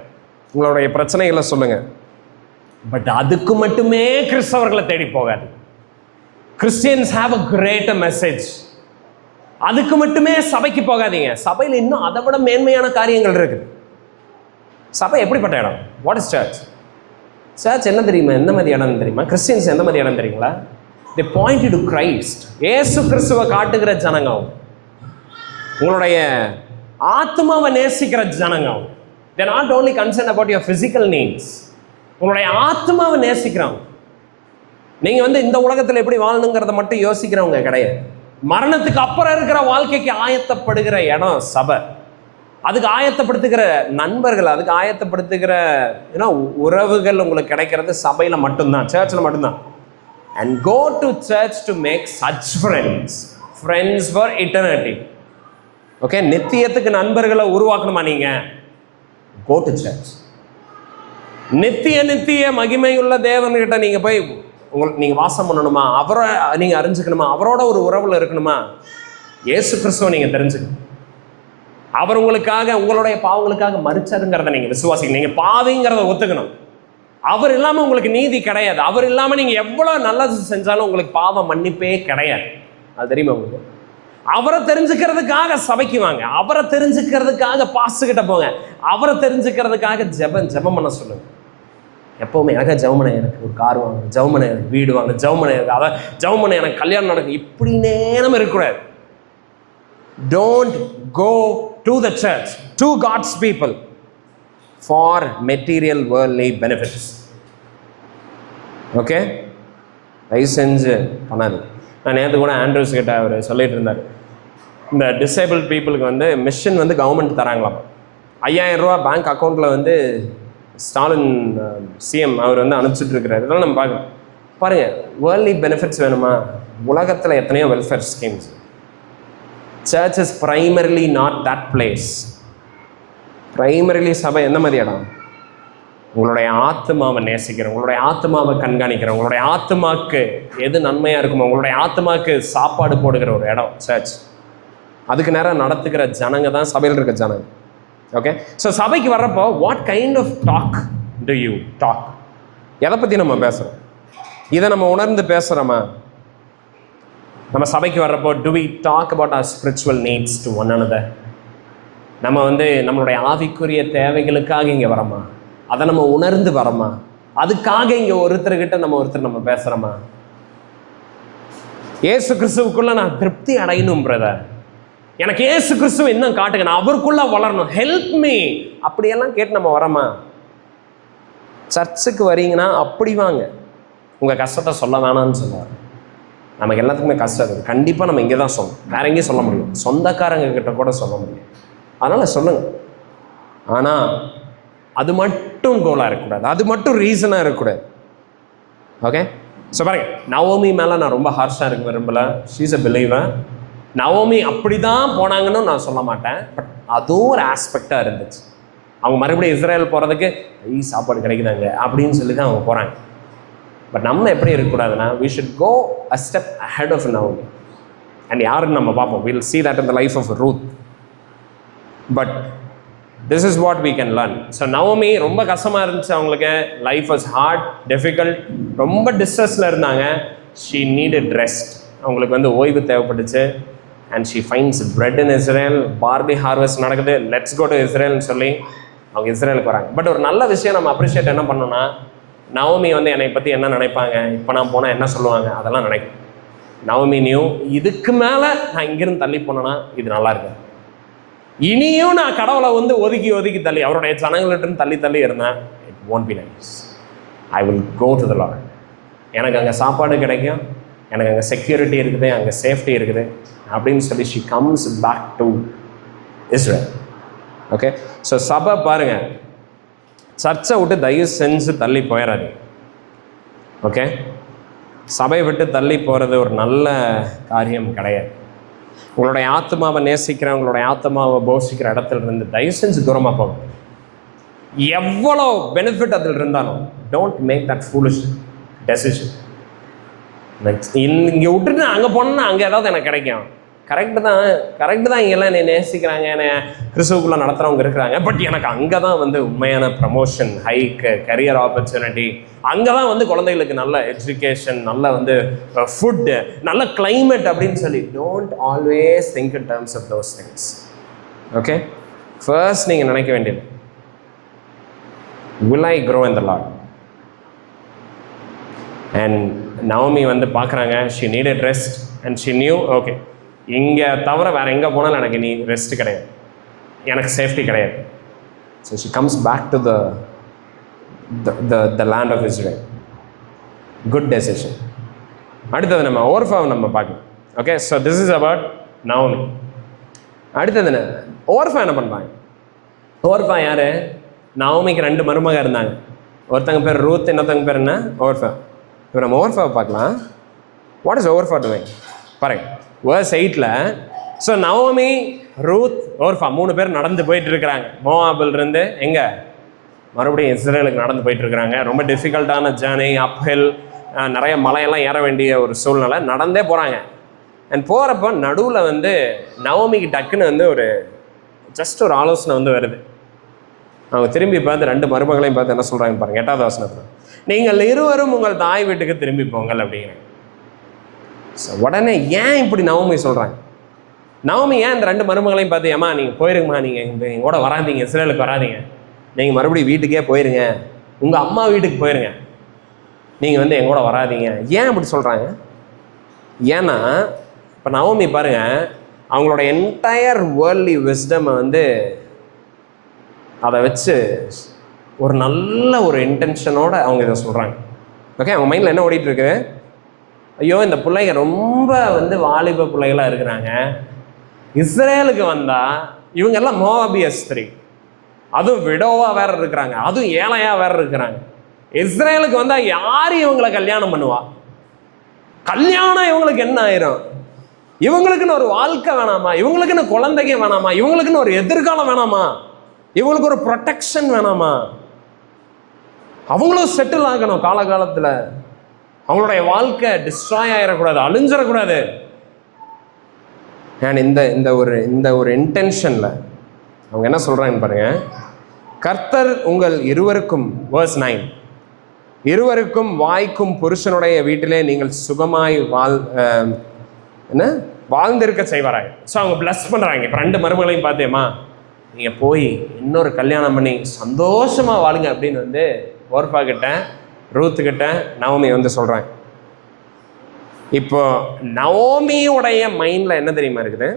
உங்களுடைய பிரச்சனைகளை சொல்லுங்கள். பட் அதுக்கு மட்டுமே கிறிஸ்தவர்களை தேடி போகாது. Christians have a greater message. அதுக்கு மட்டுமே சபைக்கு போகாதீங்க. சபையில் இன்னும் அதை விட மேன்மையான காரியங்கள் இருக்குது. சபை எப்படிப்பட்ட இடம்? What is search? சர்ச் என்ன தெரியுமா? எந்த மாதிரி இடம் தெரியுமா? கிறிஸ்டியன்ஸ் எந்த மாதிரி இடம் தெரியுங்களா? they point to Christ. ஏசு கிறிஸ்துவை காட்டுகிற ஜனங்க, உங்களுடைய ஆத்மாவை நேசிக்கிற ஜனங்க. they are not only concerned about your physical needs. உங்களுடைய ஆத்மாவை நேசிக்கிறவங்க. நீங்க வந்து இந்த உலகத்தில் எப்படி வாழணுங்கிறத மட்டும் யோசிக்கிறவங்க கிடையாது. மரணத்துக்கு அப்புறம் இருக்கிற வாழ்க்கைக்கு ஆயத்தப்படுகிற இடம் சபை. அதுக்கு ஆயத்தப்படுத்துகிற நண்பர்கள், அதுக்கு ஆயத்தப்படுத்துகிற உறவுகள் உங்களுக்கு கிடைக்கிறது சபையில மட்டும்தான், சர்ச்சில் மட்டும்தான். And go to church to make such friends for eternity. Okay, நித்தியத்துக்கு நண்பர்களை உருவாக்கணுமா நீங்க? Go to church. நித்திய மகிமையுள்ள தேவன்கிட்ட நீங்க போய் நீங்க வாசம் பண்ணணுமா, அவரை நீங்க அறிஞ்சுக்கணுமா, அவரோட ஒரு உறவுல இருக்கணுமா, இயேசு கிறிஸ்துவை நீங்க தெரிஞ்சுக்கணும். அவர் உங்களுக்காக, உங்களுடைய பாவங்களுக்காக மரிச்சாருங்கிறத நீங்க விசுவாசிக்கணும். நீங்க பாவிங்கிறத ஒத்துக்கணும். அவர் இல்லாம உங்களுக்கு நீதி கிடையாது. அவர் இல்லாம நீங்க எவ்வளவு நல்லது செஞ்சாலும் உங்களுக்கு பாவ மன்னிப்பே கிடையாது. அது தெரியுமா உங்களுக்கு? அவரை தெரிஞ்சுக்கிறதுக்காக சபைக்கு வாங்க, அவரை தெரிஞ்சுக்கிறதுக்காக பாஸ்டர்கிட்ட போங்க, அவரை தெரிஞ்சுக்கிறதுக்காக ஜெபம் பண்ண சொல்லுங்க. எப்பவுமே எனக்கு ஜெபமனை, எனக்கு ஒரு கார் வாங்க, ஜெபமனை எனக்கு வீடு வாங்க, ஜெபமனை எனக்கு அதான், ஜெபமனை எனக்கு கல்யாணம் நடக்கும், இப்படி நேரம் இருக்கக்கூடாது. Don't go to the church, to God's people for material worldly benefits. Okay, தயவு செஞ்சு பண்ணாது. நான் நேற்று கூட ஆண்ட்ரூஸ் கிட்ட அவர் சொல்லிட்டு இருந்தார், இந்த டிசேபிள் பீப்புளுக்கு வந்து மிஷன் வந்து கவர்மெண்ட் தராங்களாம். 5000 ரூபா பேங்க் அக்கௌண்ட்டில் வந்து ஸ்டாலின் சிஎம் அவர் வந்து அனுப்பிச்சிட்டு இருக்கிறார். இதெல்லாம் நம்ம பார்க்கலாம். பாருங்கள், வேர்ல்ட்லி பெனிஃபிட்ஸ் வேணுமா? உலகத்தில் எத்தனையோ welfare schemes. Search is primarily not that place. Primarily சபை எந்த மாதிரி இடம்? உங்களுடைய ஆத்மாவை நேசிக்கிற, உங்களுடைய ஆத்மாவை கண்காணிக்கிற, உங்களுடைய ஆத்மாவுக்கு எது நன்மையாக இருக்குமோ, உங்களுடைய ஆத்மாவுக்கு சாப்பாடு போடுகிற ஒரு இடம் சர்ச். அதுக்கு நேரம் நடத்துக்கிற ஜனங்க தான் சபையில் இருக்க ஜனங்க. ஓகே, ஸோ சபைக்கு வர்றப்போ what kind of talk do you talk? எதை பற்றி நம்ம பேசுகிறோம்? இதை நம்ம உணர்ந்து பேசுகிறோமா? நம்ம சபைக்கு வர்றப்போ do we talk about our spiritual needs to one another? நம்ம வந்து நம்மளுடைய ஆவிக்குரிய தேவைகளுக்காக இங்கே வரோமா? அதை நம்ம உணர்ந்து வரோமா? அதுக்காக இங்கே ஒருத்தர்கிட்ட நம்ம பேசுகிறோமா? ஏசு கிறிஸ்துவுக்குள்ள நான் திருப்தி அடையணும் பிரதர், எனக்கு ஏசு கிறிஸ்துவ இன்னும் காட்டுங்க, நான் அவருக்குள்ள வளரணும், ஹெல்ப் மீ, அப்படியெல்லாம் கேட்டு நம்ம வரோமா? சர்ச்சுக்கு வரீங்கன்னா அப்படி வாங்க, உங்கள் கஷ்டத்தை சொல்ல வேணாம்னு சொல்லுவார். நமக்கு எல்லாத்துக்குமே கஷ்டம் இருக்குது, கண்டிப்பாக நம்ம இங்கே தான் சொல்லணும், வேற எங்கேயும் சொல்ல முடியும், சொந்தக்காரங்க கிட்ட கூட சொல்ல முடியும். அதனால் சொல்லுங்கள். ஆனால் அது மட்டும் கோலாக இருக்கக்கூடாது, அது மட்டும் ரீசனாக இருக்கக்கூடாது. ஓகே, ஸோ பாருங்க, நவோமி மேலே நான் ரொம்ப ஹார்ஷாக இருக்க விரும்பலை. She is a believer. Naomi அப்படி தான் போனாங்கன்னு நான் சொல்ல மாட்டேன், பட் அதுவும் ஒரு ஆஸ்பெக்டாக இருந்துச்சு. அவங்க மறுபடியும் இஸ்ரேல் போகிறதுக்கு சாப்பாடு கிடைக்குதாங்க அப்படின்னு சொல்லி தான் அவங்க போகிறாங்க. பட் நம்ம எப்படி இருக்கக்கூடாதுன்னா, we should go a step ahead of Naomi. And யாருன்னு நம்ம பார்ப்போம். we'll see that in the life of Ruth. But this is what we can learn. So Naomi ரொம்ப கஷ்டமாக இருந்துச்சு அவங்களுக்கு. லைஃப் வாஸ் ஹார்ட், டிஃபிகல்ட், ரொம்ப டிஸ்ட்ரெஸில் இருந்தாங்க. she needed rest. அவங்களுக்கு வந்து ஓய்வு தேவைப்பட்டுச்சு. and she finds bread in Israel. barley harvest நடக்குது, let's go to Israelன்னு சொல்லி அவங்க இஸ்ரேலுக்கு வராங்க. பட் ஒரு நல்ல விஷயம் நம்ம அப்ரிஷியேட் என்ன பண்ணோம்னா, நவோமி வந்து என்னை பற்றி என்ன நினைப்பாங்க, இப்போ நான் போனால் என்ன சொல்லுவாங்க, அதெல்லாம் நினைக்கும். நவோமி நியூ, இதுக்கு மேலே நான் இங்கிருந்து தள்ளி போனேன்னா இது நல்லா இருக்கு, இனியும் நான் கடவுளை வந்து ஒதுக்கி தள்ளி அவருடைய ஜனங்கள்கிட்ட தள்ளி இருந்தேன், it won't be nice. I will go to the Lord. எனக்கு அங்கே சாப்பாடு கிடைக்கும், எனக்கு அங்கே செக்யூரிட்டி இருக்குது, அங்கே சேஃப்டி இருக்குது அப்படின்னு சொல்லி she comes back to Israel. Okay, so சபை பாருங்க, சர்ச்சை விட்டு தயவு செஞ்சு தள்ளி போயிடாது. ஓகே, சபையை விட்டு தள்ளி போகிறது ஒரு நல்ல காரியம் கிடையாது. உங்களுடைய ஆத்மாவை நேசிக்கிற, உங்களுடைய ஆத்மாவை போஷிக்கிற இடத்துல இருந்து தயவு செஞ்சு தூரமாக போகும். எவ்வளோ பெனிஃபிட் அதில் இருந்தாலும் don't make that foolish decision. இங்கே விட்டுட்டு அங்கே போனோன்னா அங்கே ஏதாவது எனக்கு கிடைக்கும். கரெக்டு தான் இங்கெல்லாம் என்னை நேசிக்கிறாங்க, என்னை கிறிஸ்துவுக்குள்ளே நடத்துகிறவங்க இருக்கிறாங்க. பட் எனக்கு அங்கே தான் வந்து உண்மையான ப்ரமோஷன், ஹைக்கு, கரியர் ஆப்பர்ச்சுனிட்டி, அங்கே தான் வந்து குழந்தைகளுக்கு நல்ல எஜுகேஷன், நல்ல வந்து ஃபுட்டு, நல்ல கிளைமேட் அப்படின்னு சொல்லி don't always think in terms of those things. Okay, first நீங்கள் நினைக்க வேண்டியது, will I grow in the Lord? And Naomi வந்து பார்க்குறாங்க, she needed rest and she knew, okay, இங்கே தவிர வேறு எங்கே போனாலும் எனக்கு நீ ரெஸ்ட் கிடையாது, எனக்கு சேஃப்டி கிடையாது. So she comes back to the land of Israel. Good decision. அடுத்தது நம்ம ஓர்ஃபாவை நம்ம பார்க்கலாம். Okay, so this is about Naomi. அடுத்தது என்ன, ஓர்ஃபா என்ன பண்ணுறாங்க? ஓர்ஃபா யார்? நவோமிக்கு 2 மருமக இருந்தாங்க. ஒருத்தங்க பேர் ரூத், இன்னொருத்தங்க பேர் என்ன, ஓர்ஃபா. இப்போ நம்ம ஓர்ஃபாவை பார்க்கலாம். What is Orpah doing? பாருங்க, வேர்ஸ் 8ல், ஸோ நவோமி, ரூத், ஓர்ஃபா 3 பேர் நடந்து போயிட்டு இருக்கிறாங்க. மோவாபில் இருந்து எங்கே மறுபடியும் இஸ்ரேலுக்கு நடந்து போயிட்டு இருக்கிறாங்க. ரொம்ப டிஃபிகல்ட்டான ஜேர்னி, அப்ஹில், நிறைய மலையெல்லாம் ஏற வேண்டிய ஒரு சூழ்நிலை, நடந்தே போகிறாங்க. அண்ட் போகிறப்போ நடுவில் வந்து நவோமிக்கு டக்குன்னு வந்து ஒரு ஜஸ்ட் ஒரு ஆலோசனை வந்து வருது. அவங்க திரும்பி பார்த்து 2 மருமகளையும் பார்த்து என்ன சொல்கிறாங்க பாருங்கள், 8வது வசனத்தில், நீங்கள் இருவரும் உங்கள் தாய் வீட்டுக்கு திரும்பி போங்கள் அப்படிங்கிறாங்க. ஸோ உடனே ஏன் இப்படி நவோமி சொல்கிறாங்க? நவமி ஏன் இந்த 2 மருமகளையும் பார்த்து, ஏமா நீங்கள் போயிருங்கம்மா, நீங்கள் எங்கள் கூட வராதீங்க, இஸ்ரேலுக்கு வராதீங்க, நீங்கள் மறுபடியும் வீட்டுக்கே போயிருங்க, உங்கள் அம்மா வீட்டுக்கு போயிருங்க, நீங்கள் வந்து எங்கூட வராதீங்க. ஏன் அப்படி சொல்கிறாங்க? ஏன்னா இப்போ நவமி பாருங்கள், அவங்களோட என்டையர் வேர்ல்ட்லி விஸ்டமை வந்து அதை வச்சு ஒரு நல்ல ஒரு இன்டென்ஷனோட அவங்க இதை சொல்கிறாங்க. ஓகே, அவங்க மைண்டில் என்ன ஓடிட்டுருக்கு? ஐயோ இந்த பிள்ளைங்க ரொம்ப வந்து வாலிப பிள்ளைகளாக இருக்கிறாங்க, இஸ்ரேலுக்கு வந்தால் இவங்கெல்லாம் மோவாபிய ஸ்திரீ, அதுவும் விடோவாக வேற இருக்கிறாங்க, அதுவும் ஏழையாக வேற இருக்கிறாங்க. இஸ்ரேலுக்கு வந்தால் யார் இவங்களை கல்யாணம் பண்ணுவா? கல்யாணம் இவங்களுக்கு என்ன ஆயிரும்? இவங்களுக்குன்னு ஒரு வாழ்க்கை வேணாமா? இவங்களுக்குன்னு குழந்தைங்க வேணாமா? இவங்களுக்குன்னு ஒரு எதிர்காலம் வேணாமா? இவங்களுக்கு ஒரு ப்ரொடெக்ஷன் வேணாமா? அவங்களும் செட்டில் ஆகணும் காலகாலத்தில். அவங்களுடைய வாழ்க்கை டிஸ்ட்ராய் ஆகிடக்கூடாது, அழிஞ்சிடக்கூடாது. ஏன் இந்த ஒரு இன்டென்ஷனில் அவங்க என்ன சொல்கிறாங்கன்னு பாருங்க. கர்த்தர் உங்கள் இருவருக்கும், வேர்ஸ் 9, இருவருக்கும் வாய்க்கும் புருஷனுடைய வீட்டிலே நீங்கள் சுகமாய் வாழ்ந்திருக்க செய்வாராங்க. ஸோ அவங்க பிளஸ் பண்ணுறாங்க. இப்போ 2 மருமகளையும் பார்த்தேம்மா, நீங்கள் போய் இன்னொரு கல்யாணம் பண்ணி சந்தோஷமாக வாழுங்க அப்படின்னு வந்து ஓர்பா கிட்ட, ரூத்துக்கிட்ட நவமி வந்து சொல்கிறாங்க. இப்போ நவமியுடைய மைண்டில் என்ன தெரியுமா இருக்குது?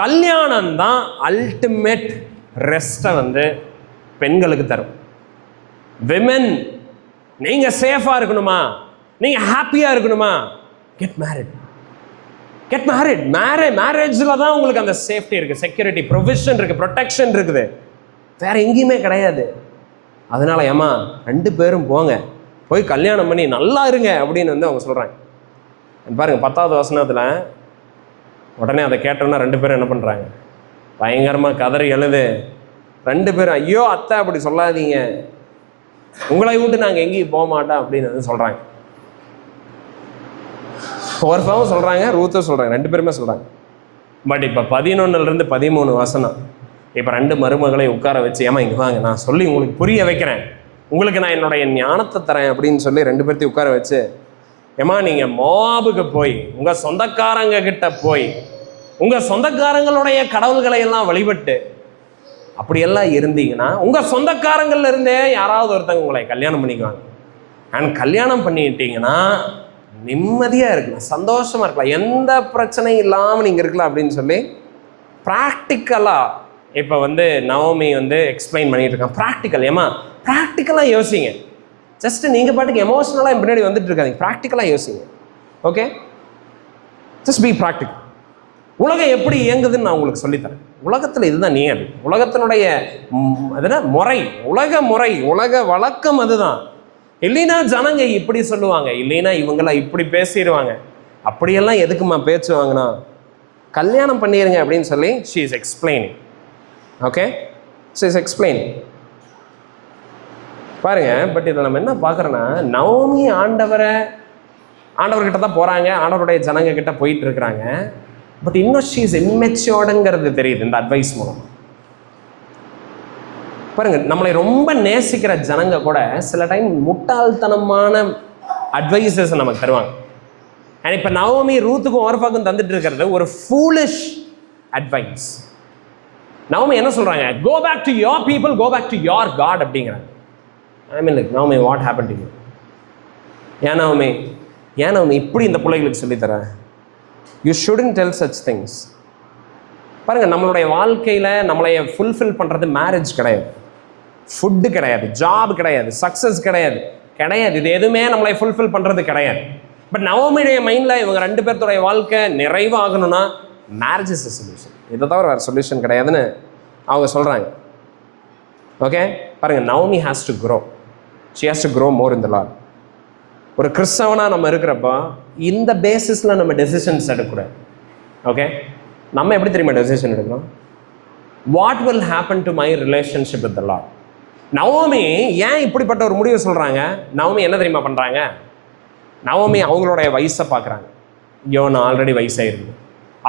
கல்யாணம் தான் அல்டிமேட் ரெஸ்ட்டை வந்து பெண்களுக்கு தரும். விமென், நீங்கள் சேஃபாக இருக்கணுமா, நீங்கள் ஹாப்பியாக இருக்கணுமா, கெட் மேரிட். Get married. மேரேஜில் தான் உங்களுக்கு அந்த சேஃப்டி இருக்குது, செக்யூரிட்டி, ப்ரொவிஷன் இருக்குது, ப்ரொடெக்ஷன் இருக்குது, வேற எங்கேயுமே கிடையாது. அதனால ஏமா 2 பேரும் போங்க, போய் கல்யாணம் பண்ணி நல்லா இருங்க அப்படின்னு வந்து அவங்க சொல்கிறாங்க. பாருங்க 10வது வசனத்தில் உடனே அதை கேட்டோன்னா 2 பேரும் என்ன பண்ணுறாங்க? பயங்கரமாக கதறி எழுது. 2 பேரும், ஐயோ அத்தை அப்படி சொல்லாதீங்க, உங்களை விட்டு நாங்கள் எங்கேயும் போக மாட்டோம் அப்படின்னு வந்து சொல்கிறாங்க. ஒருப்பாவும் சொல்கிறாங்க, ரூத்தும் சொல்கிறாங்க, 2 பேருமே சொல்கிறாங்க. பட் இப்போ 11லேருந்து 13 வசனம், இப்போ 2 மருமகளை உட்கார வச்சு, ஏமா இங்கே வாங்க, நான் சொல்லி உங்களுக்கு புரிய வைக்கிறேன், உங்களுக்கு நான் என்னுடைய ஞானத்தை தரேன் அப்படின்னு சொல்லி 2 பேர்த்தையும் உட்கார வச்சு, ஏமா நீங்கள் மோவாபுக்கு போய் உங்கள் சொந்தக்காரங்க கிட்ட போய் உங்கள் சொந்தக்காரங்களுடைய கடவுள்களை எல்லாம் வழிபட்டு அப்படியெல்லாம் இருந்தீங்கன்னா உங்கள் சொந்தக்காரங்கள்ல இருந்தே யாராவது ஒருத்தங்க உங்களை கல்யாணம் பண்ணிக்குவாங்க. அண்ட் கல்யாணம் பண்ணிட்டீங்கன்னா நிம்மதியாக இருக்கலாம், சந்தோஷமாக இருக்கலாம், எந்த பிரச்சனையும் இல்லாமல் நீங்கள் இருக்கலாம் அப்படின்னு சொல்லி ப்ராக்டிக்கலாக இப்போ வந்து நவமி வந்து எக்ஸ்பிளைன் பண்ணிட்டு இருக்கான். ப்ராக்டிக்கல். ஏமா ப்ராக்டிக்கலாக யோசிங்க. ஜஸ்ட் நீங்கள் பாட்டுக்கு எமோஷனலாக பின்னாடி வந்துட்டு இருக்காதிங்க, ப்ராக்டிக்கலாக யோசிங்க. Okay, just be practical. உலகம் எப்படி இயங்குதுன்னு நான் உங்களுக்கு சொல்லித்தரேன். உலகத்தில் இதுதான் நியதி, உலகத்தினுடைய முறை, உலக முறை, உலக வழக்கம் அதுதான். இல்லைன்னா ஜனங்க இப்படி சொல்லுவாங்க, இல்லைன்னா இவங்கெல்லாம் இப்படி பேசிடுவாங்க, அப்படியெல்லாம் எதுக்குமா பேச்சு வாங்கினா, கல்யாணம் பண்ணிடுங்க அப்படின்னு சொல்லி she is explaining. Okay, she is explaining. பாருங்க. பட் இதில் நம்ம என்ன பார்க்குறோன்னா, நவமி ஆண்டவர்கிட்ட தான் போகிறாங்க, ஆண்டவருடைய ஜனங்க கிட்ட போயிட்டு இருக்கிறாங்க. பட் இன்னும் ஷீ இஸ் இம்மெச்சூர்டுங்கிறது தெரியுது இந்த அட்வைஸ் மூலம். பாருங்க, நம்மளை ரொம்ப நேசிக்கிற ஜனங்க கூட சில டைம் முட்டாள்தனமான அட்வைசஸ் நமக்கு தருவாங்க. அண்ட் இப்போ நவமி ரூத்துக்கும் ஓர்பாக்கும் தந்துட்டு இருக்கிறது ஒரு ஃபூலிஷ் அட்வைஸ். நவமி என்ன சொல்றாங்க? Go back to your people, go back to your God அப்படிங்கிறாங்க. I mean like, Naomi what happen to you? ஏன் நவமி இப்படி இந்த பிள்ளைகளுக்கு சொல்லித்தர? You shouldn't tell such things. பாருங்கள், நம்மளுடைய வாழ்க்கையில் நம்மளை ஃபுல்ஃபில் பண்ணுறது மேரேஜ் கிடையாது, ஃபுட்டு கிடையாது, ஜாப் கிடையாது, சக்ஸஸ் கிடையாது. இது எதுவுமே நம்மளை ஃபுல்ஃபில் பண்ணுறது கிடையாது. பட் நவமியுடைய மைண்டில் இவங்க 2 பேர்த்தோடைய வாழ்க்கை நிறைவாகணும்னா மேரேஜ் இஸ் எ சொல்யூஷன், இதை தவிர வேறு சொல்யூஷன் கிடையாதுன்னு அவங்க சொல்கிறாங்க. ஓகே, பாருங்கள், Naomi has to grow, she has to grow more in the Lord. ஒரு கிறிஸ்தவனாக நம்ம இருக்கிறப்போ இந்த பேசிஸில் நம்ம டெசிஷன்ஸ் எடுக்கக்கூடாது. ஓகே, நம்ம எப்படி தெரியுமா டெசிஷன் எடுக்கணும்? What will happen to my relationship with the Lord. Naomi ஏன் இப்படிப்பட்ட ஒரு முடிவை சொல்கிறாங்க? நவமி என்ன தெரியுமா பண்ணுறாங்க? நவமி அவங்களுடைய வயசை பார்க்குறாங்க. ஐயோ, நான் ஆல்ரெடி வயசாகிருக்கு.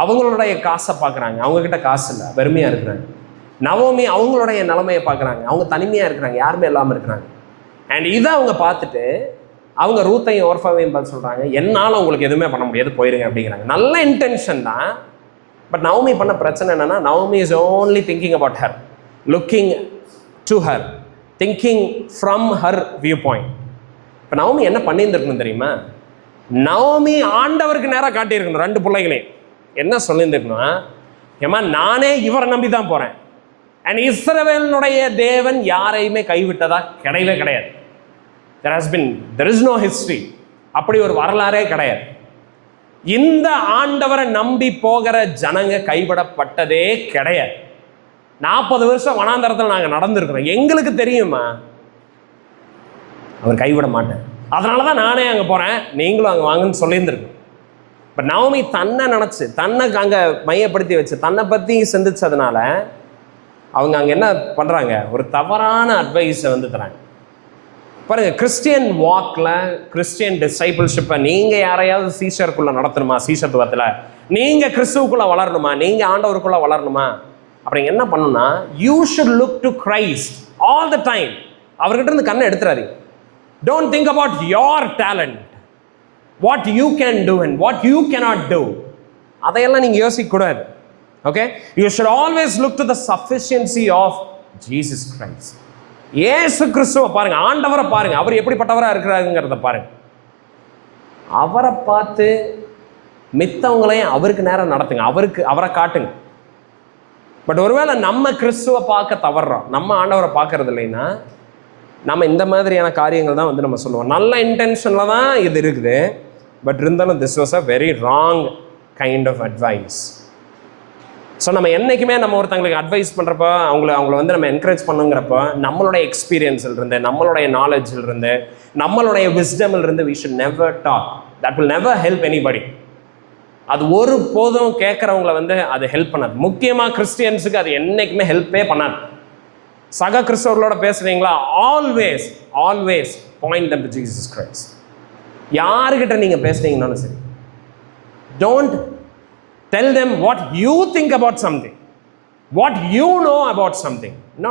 அவங்களுடைய காசை பார்க்குறாங்க, அவங்கக்கிட்ட காசு இல்லை, வெறுமையாக இருக்கிறாங்க. நவமி அவங்களுடைய நிலைமையை பார்க்குறாங்க, அவங்க தனிமையாக இருக்கிறாங்க, யாருமே இல்லாமல் இருக்கிறாங்க. அண்ட் இதை அவங்க பார்த்துட்டு அவங்க ரூத்தையும் ஓர்ஃபாவையும் பார்த்து சொல்கிறாங்க, என்னால் உங்களுக்கு எதுவுமே பண்ண முடியாது, போயிருங்க அப்படிங்கிறாங்க. நல்ல இன்டென்ஷன் தான். பட் நவமி பண்ண பிரச்சனை என்னென்னா, Naomi is only thinking about her, looking to her, thinking from her view point. இப்போ நவமி என்ன பண்ணியிருந்துருக்கணும் தெரியுமா? நவமி ஆண்டவருக்கு நேராக காட்டியிருக்கணும். 2 பிள்ளைகளையும் என்ன சொல்லியிருந்துருக்கணும், ஏமா நானே இவரை நம்பி தான் போகிறேன். அண்ட் இஸ்ரவேலினுடைய தேவன் யாரையுமே கைவிட்டதா கிடையவே கிடையாது. there is no history. அப்படி ஒரு வரலாறே கிடையாது. இந்த ஆண்டவரை நம்பி போகிற ஜனங்க கைவிடப்பட்டதே கிடையாது. 40 வருஷம் வனாந்தரத்தில் நாங்கள் நடந்திருக்கிறோம். எங்களுக்கு தெரியுமா அவர் கைவிட மாட்டேன், அதனால தான் நானே அங்கே போகிறேன், நீங்களும் அங்கே வாங்கன்னு சொல்லியிருந்துருக்கோம். பட் நவமி தன்னை நினச்சி, தன்னை அங்கே மையப்படுத்தி வச்சு, தன்னை பற்றி சிந்திச்சதுனால அவங்க அங்கே என்ன பண்ணுறாங்க, ஒரு தவறான அட்வைஸை வந்து தராங்க. பாருங்கள், கிறிஸ்டியன் வாக்கில், கிறிஸ்டியன் டிசைபிள்ஷிப்பை நீங்கள் யாரையாவது சீஷருக்குள்ளே நடத்தணுமா, சீஷத்துவத்தில் நீங்கள் கிறிஸ்துவுக்குள்ளே வளரணுமா, நீங்கள் ஆண்டவருக்குள்ளே வளரணுமா, அப்புறம் என்ன பண்ணணும்னா, you should look to Christ all the time. அவர்கிட்ட இருந்து கண்ணை எடுத்துறாதீங்க. Don't think about your talent, what you can do and what you cannot do. அதையெல்லாம் நீங்கள் யோசிக்கக்கூடாது. Okay, you should always look to the sufficiency of Jesus Christ. இயேசு கிறிஸ்துவை பாருங்க, ஆண்டவரை பாருங்க, அவர் எப்படிப்பட்டவராக இருக்கிறாருங்கிறத பாருங்க. அவரை பார்த்து மித்தவங்களையும் அவருக்கு நேரம் நடத்துங்க, அவரை காட்டுங்க. பட் ஒருவேளை நம்ம கிறிஸ்துவை பார்க்க தவறுறோம், நம்ம ஆண்டவரை பார்க்கறது இல்லைன்னா, நம்ம இந்த மாதிரியான காரியங்கள் தான் வந்து நம்ம சொல்லுவோம். நல்ல இன்டென்ஷனில் தான் இது இருக்குது, பட் இருந்தாலும் this was a very wrong kind of advice. So நம்ம என்றைக்குமே நம்ம ஒருத்தங்களுக்கு அட்வைஸ் பண்ணுறப்போ, அவங்கள வந்து நம்ம என்கரேஜ் பண்ணுங்கிறப்போ, நம்மளுடைய எக்ஸ்பீரியன்ஸில் இருந்து, நம்மளுடைய நாலேஜில் இருந்து, நம்மளுடைய விஸ்டமில் இருந்து we should never talk. That will never help anybody. அது ஒரு போதும் கேட்குறவங்கள வந்து அது ஹெல்ப் பண்ணாது. முக்கியமாக கிறிஸ்டியன்ஸுக்கு அது என்றைக்குமே ஹெல்ப்பே பண்ணாது. சக கிறிஸ்தவர்களோட பேசுகிறீங்களா, always always point them to Jesus Christ. யாருக்கிட்ட நீங்கள் பேசுனீங்கன்னாலும் சரி, don't tell them what you think about something, what you know about something. No.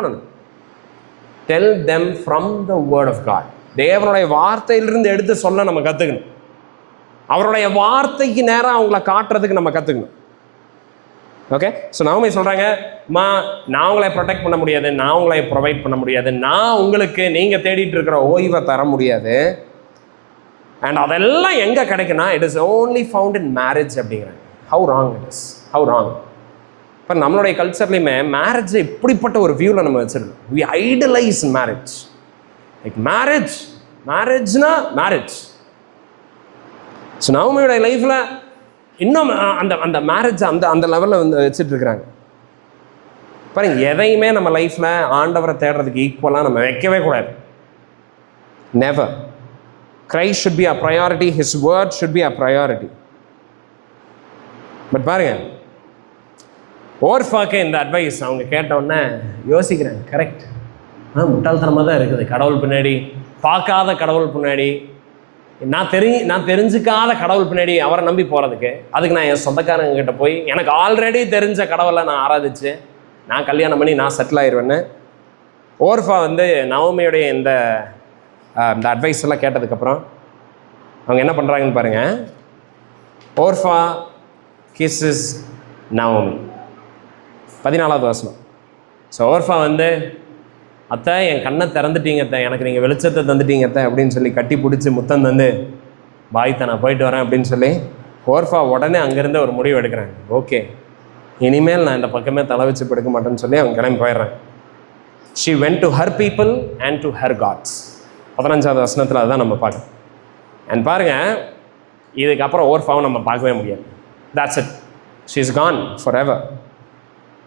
Tell them from the word of God. தேவனுடைய வார்த்தையிலிருந்து எடுத்து சொல்ல நம்ம கற்றுக்கணும். அவருடைய வார்த்தைக்கு நேரம் அவங்கள காட்டுறதுக்கு நம்ம கற்றுக்கணும். ஓகே, ஸோ நவமி சொல்கிறாங்க, நான் உங்களை ப்ரொடெக்ட் பண்ண முடியாது, நான் உங்களை ப்ரொவைட் பண்ண முடியாது, நான் உங்களுக்கு நீங்கள் தேடிட்டு இருக்கிற ஓய்வை தர முடியாது. அண்ட் அதெல்லாம் எங்கே கிடைக்குன்னா, it is only found in marriage அப்படிங்கிறாங்க. How wrong it is, how wrong. இப்போ நம்மளுடைய கல்ச்சர்லையுமே மேரேஜை இப்படிப்பட்ட ஒரு வியூவில் நம்ம வச்சுருக்கோம். We idolise marriage. லைக் மேரேஜ்னா மேரேஜ். ஸோ நவமியோட லைஃப்பில் இன்னும் அந்த மேரேஜ் அந்த லெவலில் வந்து வச்சுட்டு இருக்கிறாங்க. பாருங்க, எதையுமே நம்ம லைஃப்பில் ஆண்டவரை தேடுறதுக்கு ஈக்குவலாக நம்ம வைக்கவே கூடாது. Never. Christ should be a priority, his word should be a priority. But பாருங்க, ஓர்ஃபாக்கு இந்த அட்வைஸ் அவங்க கேட்டவுடனே யோசிக்கிறேன், கரெக்ட், முட்டாள்தனமாக தான் இருக்குது. கடவுள் பின்னாடி, பார்க்காத கடவுள் பின்னாடி, நான் தெரிஞ்சுக்காத கடவுள் பின்னாடி அவரை நம்பி போகிறதுக்கு, அதுக்கு நான் என் சொந்தக்காரங்க கிட்ட போய் எனக்கு ஆல்ரெடி தெரிஞ்ச கடவுளை நான் ஆராதிச்சு நான் கல்யாணம் பண்ணி நான் செட்டில் ஆயிடுவேன்னு ஓர்ஃபா வந்து நவமியுடைய இந்த அட்வைஸ் எல்லாம் கேட்டதுக்கப்புறம் அவங்க என்ன பண்ணுறாங்கன்னு பாருங்கள். ஓர்ஃபா kisses நவமி. 14வது வசனம். ஸோ ஓர்ஃபா வந்து, அத்தை என் கண்ணை திறந்துட்டீங்க அத்தை, எனக்கு நீங்கள் வெளிச்சத்தை தந்துட்டீங்க அத்தை அப்படின்னு சொல்லி கட்டி பிடிச்சி முத்தம் தந்து, பாய்த்த நான் போயிட்டு வரேன் அப்படின்னு சொல்லி ஓர்ஃபா உடனே அங்கேருந்து ஒரு முடிவு எடுக்கிறாங்க. ஓகே, இனிமேல் நான் இந்த பக்கமே தலை வச்சு படுக்க மாட்டேன்னு சொல்லி அவங்க கிளம்பி போயிடுறாங்க. she went to her people and to her gods. 15வது வசனத்தில் அதுதான் நம்ம பார்க்கணும். அண்ட் பாருங்கள், இதுக்கப்புறம் ஓர்ஃபாவை நம்ம பார்க்கவே முடியாது. That's it. She's gone forever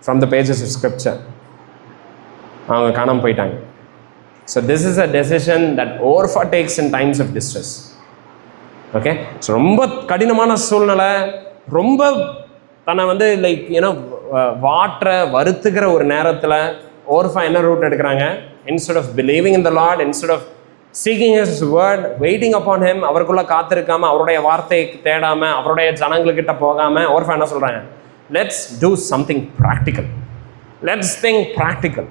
from the pages of scripture. அவங்க காணாமல் போயிட்டாங்க. So this is a decision that Orpha takes in times of distress. Okay, so ரொம்ப கடினமான சூழ்நிலை, ரொம்ப தன்னை வந்து லைக் ஏன்னா வருத்துக்கிற ஒரு நேரத்தில் ஓர்ஃபா என்ன ரூட் எடுக்கிறாங்க? instead of believing in the Lord, instead of seeking his word, waiting upon him, அவருக்குள்ள காத்திருக்காம, அவருடைய வார்த்தையை தேடாம, அவருடைய ஜனங்கள்கிட்ட போகாம, ஓர்ஃபா என்ன சொல்றாங்க? Let's do something practical, let's think practical.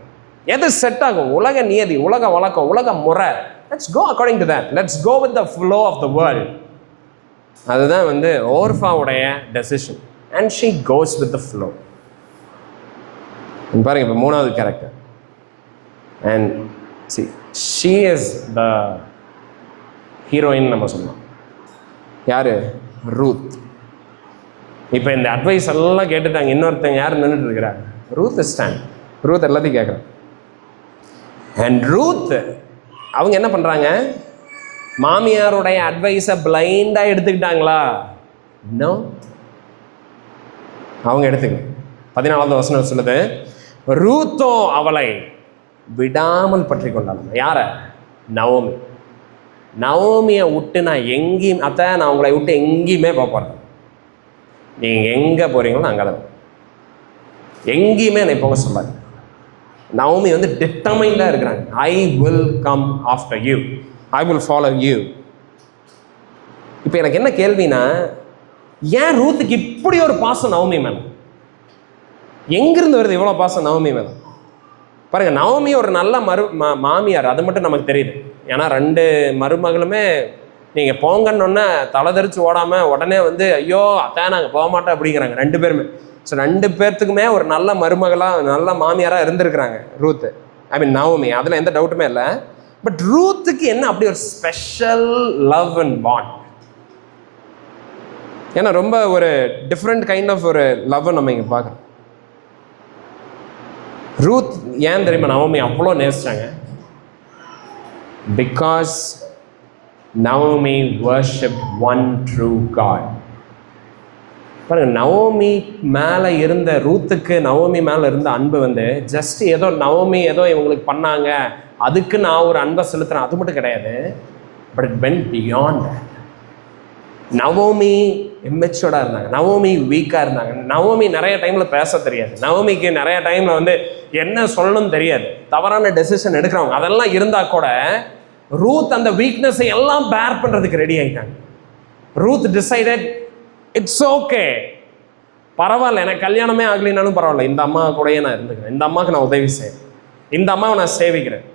எது செட் ஆகும்? உலக நியதி, உலக வழக்கம், உலக முறை, let's go according to that, let's go with the flow of the world. அதுதான் வந்து ஓர்ஃபாவுடைய decision. And she goes with the flow. பாருங்க, இப்போ 3வது character. And she is the heroine நம்ம சொல்லலாம். யாரு? ரூத். இப்போ இந்த அட்வைஸ் எல்லாம் கேட்டுட்டாங்க. இன்னொருத்தங்க யார் நின்றுட்டு இருக்கிறாங்க? Ruth stand. ரூத் எல்லாத்தையும் கேட்குறாங்க. அண்ட் ரூத் அவங்க என்ன பண்ணுறாங்க? மாமியாருடைய அட்வைஸை பிளைண்டாக எடுத்துக்கிட்டாங்களா? இன்னும் அவங்க எடுத்துக்கல. 14வது வசனம் சொல்லுது, ரூத்தோ அவளை விடாமல் பற்றி கொண்டாள். யார? நவோமி. நவோமியை விட்டு நான் எங்கேயும், நான் உங்களை விட்டு எங்கேயுமே போகிறேன், நீங்கள் எங்கே போகிறீங்களோ அங்கே தான், எங்கேயுமே என்னை போக சொல்லாது. நவோமி வந்து டிட்டர்மைண்டாக இருக்கிறாங்க. I will come after you, I will follow you. இப்போ எனக்கு என்ன கேள்வினா, ஏன் ரூத்துக்கு இப்படி ஒரு பாசம் நவோமி மேலே? எங்கிருந்து வருது இவ்வளோ பாசம் நவோமி மேலே? பாருங்க, நவோமி ஒரு நல்ல மாமியார், அது மட்டும் நமக்கு தெரியுது. ஏன்னா 2 மருமகளுமே நீங்கள் போங்கன்னொன்னே தலை தெரிச்சு ஓடாமல் உடனே வந்து ஐயோ அதான் நாங்கள் போக மாட்டோம் அப்படிங்கிறாங்க 2 பேருமே. ஸோ 2 பேர்த்துக்குமே ஒரு நல்ல மருமகளாக, நல்ல மாமியாராக இருந்திருக்கிறாங்க ரூத்து, ஐ மீன் நவோமி. அதில் எந்த டவுட்டுமே இல்லை. பட் ரூத்துக்கு என்ன அப்படி ஒரு ஸ்பெஷல் லவ் அண்ட் பாண்ட்? ஏன்னா ரொம்ப ஒரு டிஃப்ரெண்ட் கைண்ட் ஆஃப் ஒரு லவ் நம்ம இங்கே பார்க்குறோம். ரூத் ஏன் தெரியுமா நவோமி அவ்வளோ நேசிச்சாங்க? Because Naomi worship one true God. பாருங்க, நவோமி மேலே இருந்த, ரூத்துக்கு நவோமி மேலே இருந்த அன்பு வந்து ஜஸ்ட் ஏதோ நவோமி ஏதோ இவங்களுக்கு பண்ணாங்க அதுக்கு நான் ஒரு அன்பை செலுத்துறேன், அது மட்டும் கிடையாது. But it went beyond. Naomi இம்மெச்சூர்டாக இருந்தாங்க, நவோமி வீக்காக இருந்தாங்க, நவோமி நிறைய டைமில் பேச தெரியாது, நவோமிக்கு நிறைய டைமில் வந்து என்ன சொல்லணும்னு தெரியாது, தவறான டெசிஷன் எடுக்கிறவங்க, அதெல்லாம் இருந்தால் கூட ரூத் அந்த வீக்னஸை எல்லாம் பேர் பண்ணுறதுக்கு ரெடி ஆகிட்டாங்க. ரூத் டிசைடட், இட்ஸ் ஓகே, பரவாயில்ல, எனக்கு கல்யாணமே ஆகலைனாலும் பரவாயில்ல, இந்த அம்மா கூடயே நான் இருந்துக்கிறேன், இந்த அம்மாவுக்கு நான் உதவி செய்கிறேன், இந்த அம்மாவை நான் சேவிக்கிறேன்,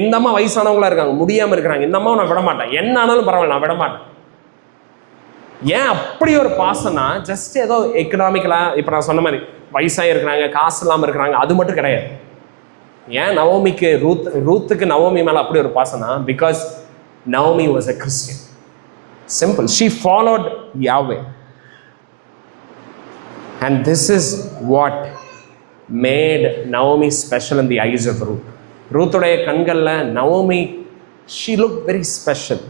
இந்த அம்மா வயசானவங்களா இருக்காங்க, முடியாமல் இருக்கிறாங்க, இந்த அம்மாவை நான் விட மாட்டேன், என்ன ஆனாலும் பரவாயில்ல, நான் விட மாட்டேன். ஏன் அப்படி ஒரு பாசம்னா, ஜஸ்ட் ஏதோ எக்கனாமிக்கலாக இப்போ நான் சொன்ன மாதிரி வயசாக இருக்கிறாங்க, காசு இல்லாமல் இருக்கிறாங்க, அது மட்டும் கிடையாது. ஏன் நவோமிக்கு ரூத்துக்கு நவோமி மேலே அப்படி ஒரு பாசம்னா, because Naomi was a Christian. Simple. She followed Yahweh. And this is what made Naomi special in the eyes of Ruth. ரூத்துடைய கண்களில் Naomi, she looked very special.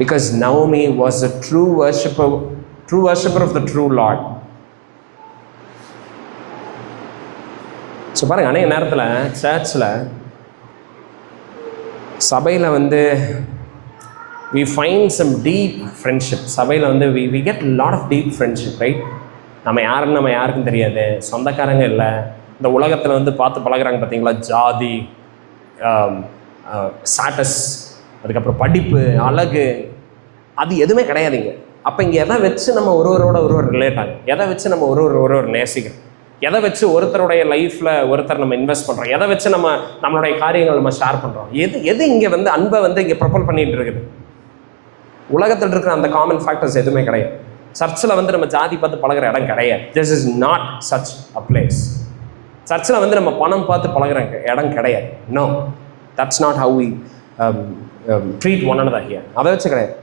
Because Naomi was a true worshipper of the true Lord. So பாருங்கள், அநேக நேரத்தில் சர்ச்சில், சபையில் வந்து we find some deep friendship. சபையில் வந்து we get a lot of deep friendship, right? நம்ம யாருக்கும் தெரியாது, சொந்தக்காரங்க இல்லை, இந்த உலகத்தில் வந்து பார்த்து பழகிறாங்க பார்த்தீங்களா, ஜாதி, ஸ்டாட்டஸ், அதுக்கப்புறம் படிப்பு, அழகு, அது எதுவுமே கிடையாதுங்க. அப்போ இங்கே எதை வச்சு நம்ம ஒருவரோட ரிலேட் ஆகும், எதை வச்சு நம்ம ஒருவர் நேசிக்கிறோம், எதை வச்சு ஒருத்தருடைய லைஃப்பில் ஒருத்தர் நம்ம இன்வெஸ்ட் பண்ணுறோம், எதை வச்சு நம்மளுடைய காரியங்கள் நம்ம ஷேர் பண்ணுறோம், எது இங்கே வந்து அன்பை வந்து இங்கே ப்ரொபல் பண்ணிகிட்டு இருக்குது? உலகத்தில் இருக்கிற அந்த காமன் ஃபேக்டர்ஸ் எதுவுமே கிடையாது. சர்ச்சில் வந்து நம்ம ஜாதி பார்த்து பழகிற இடம் கிடையாது. This is not such a place. சர்ச்சில் வந்து நம்ம பணம் பார்த்து பழகிற இடம் கிடையாது. No, that's not how we treat one another here. அதை வச்சு கிடையாது.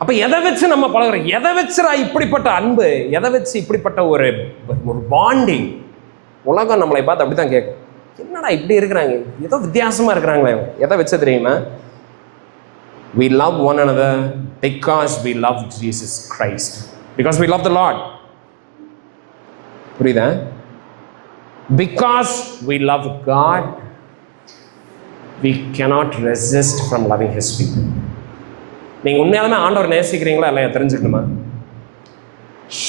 அப்போ எதை வச்சு நம்ம பழகிறோம், எதை வச்சுரா இப்படிப்பட்ட அன்பு, எதை வச்சு இப்படிப்பட்ட ஒரு பாண்டிங்? உலகம் நம்மளை பார்த்து அப்படி தான் கேட்கும், என்னடா இப்படி இருக்கிறாங்க, ஏதோ வித்தியாசமாக இருக்கிறாங்களே. எதை வச்சு தெரியுமா? We love one another because we love Jesus Christ. Because we love the Lord. புரியுதா? Because we love God, we cannot resist from loving His people. நீங்கள் உண்மையாலுமே ஆண்டவர் நேசிக்கிறீங்களா இல்லையா தெரிஞ்சுக்கணுமா?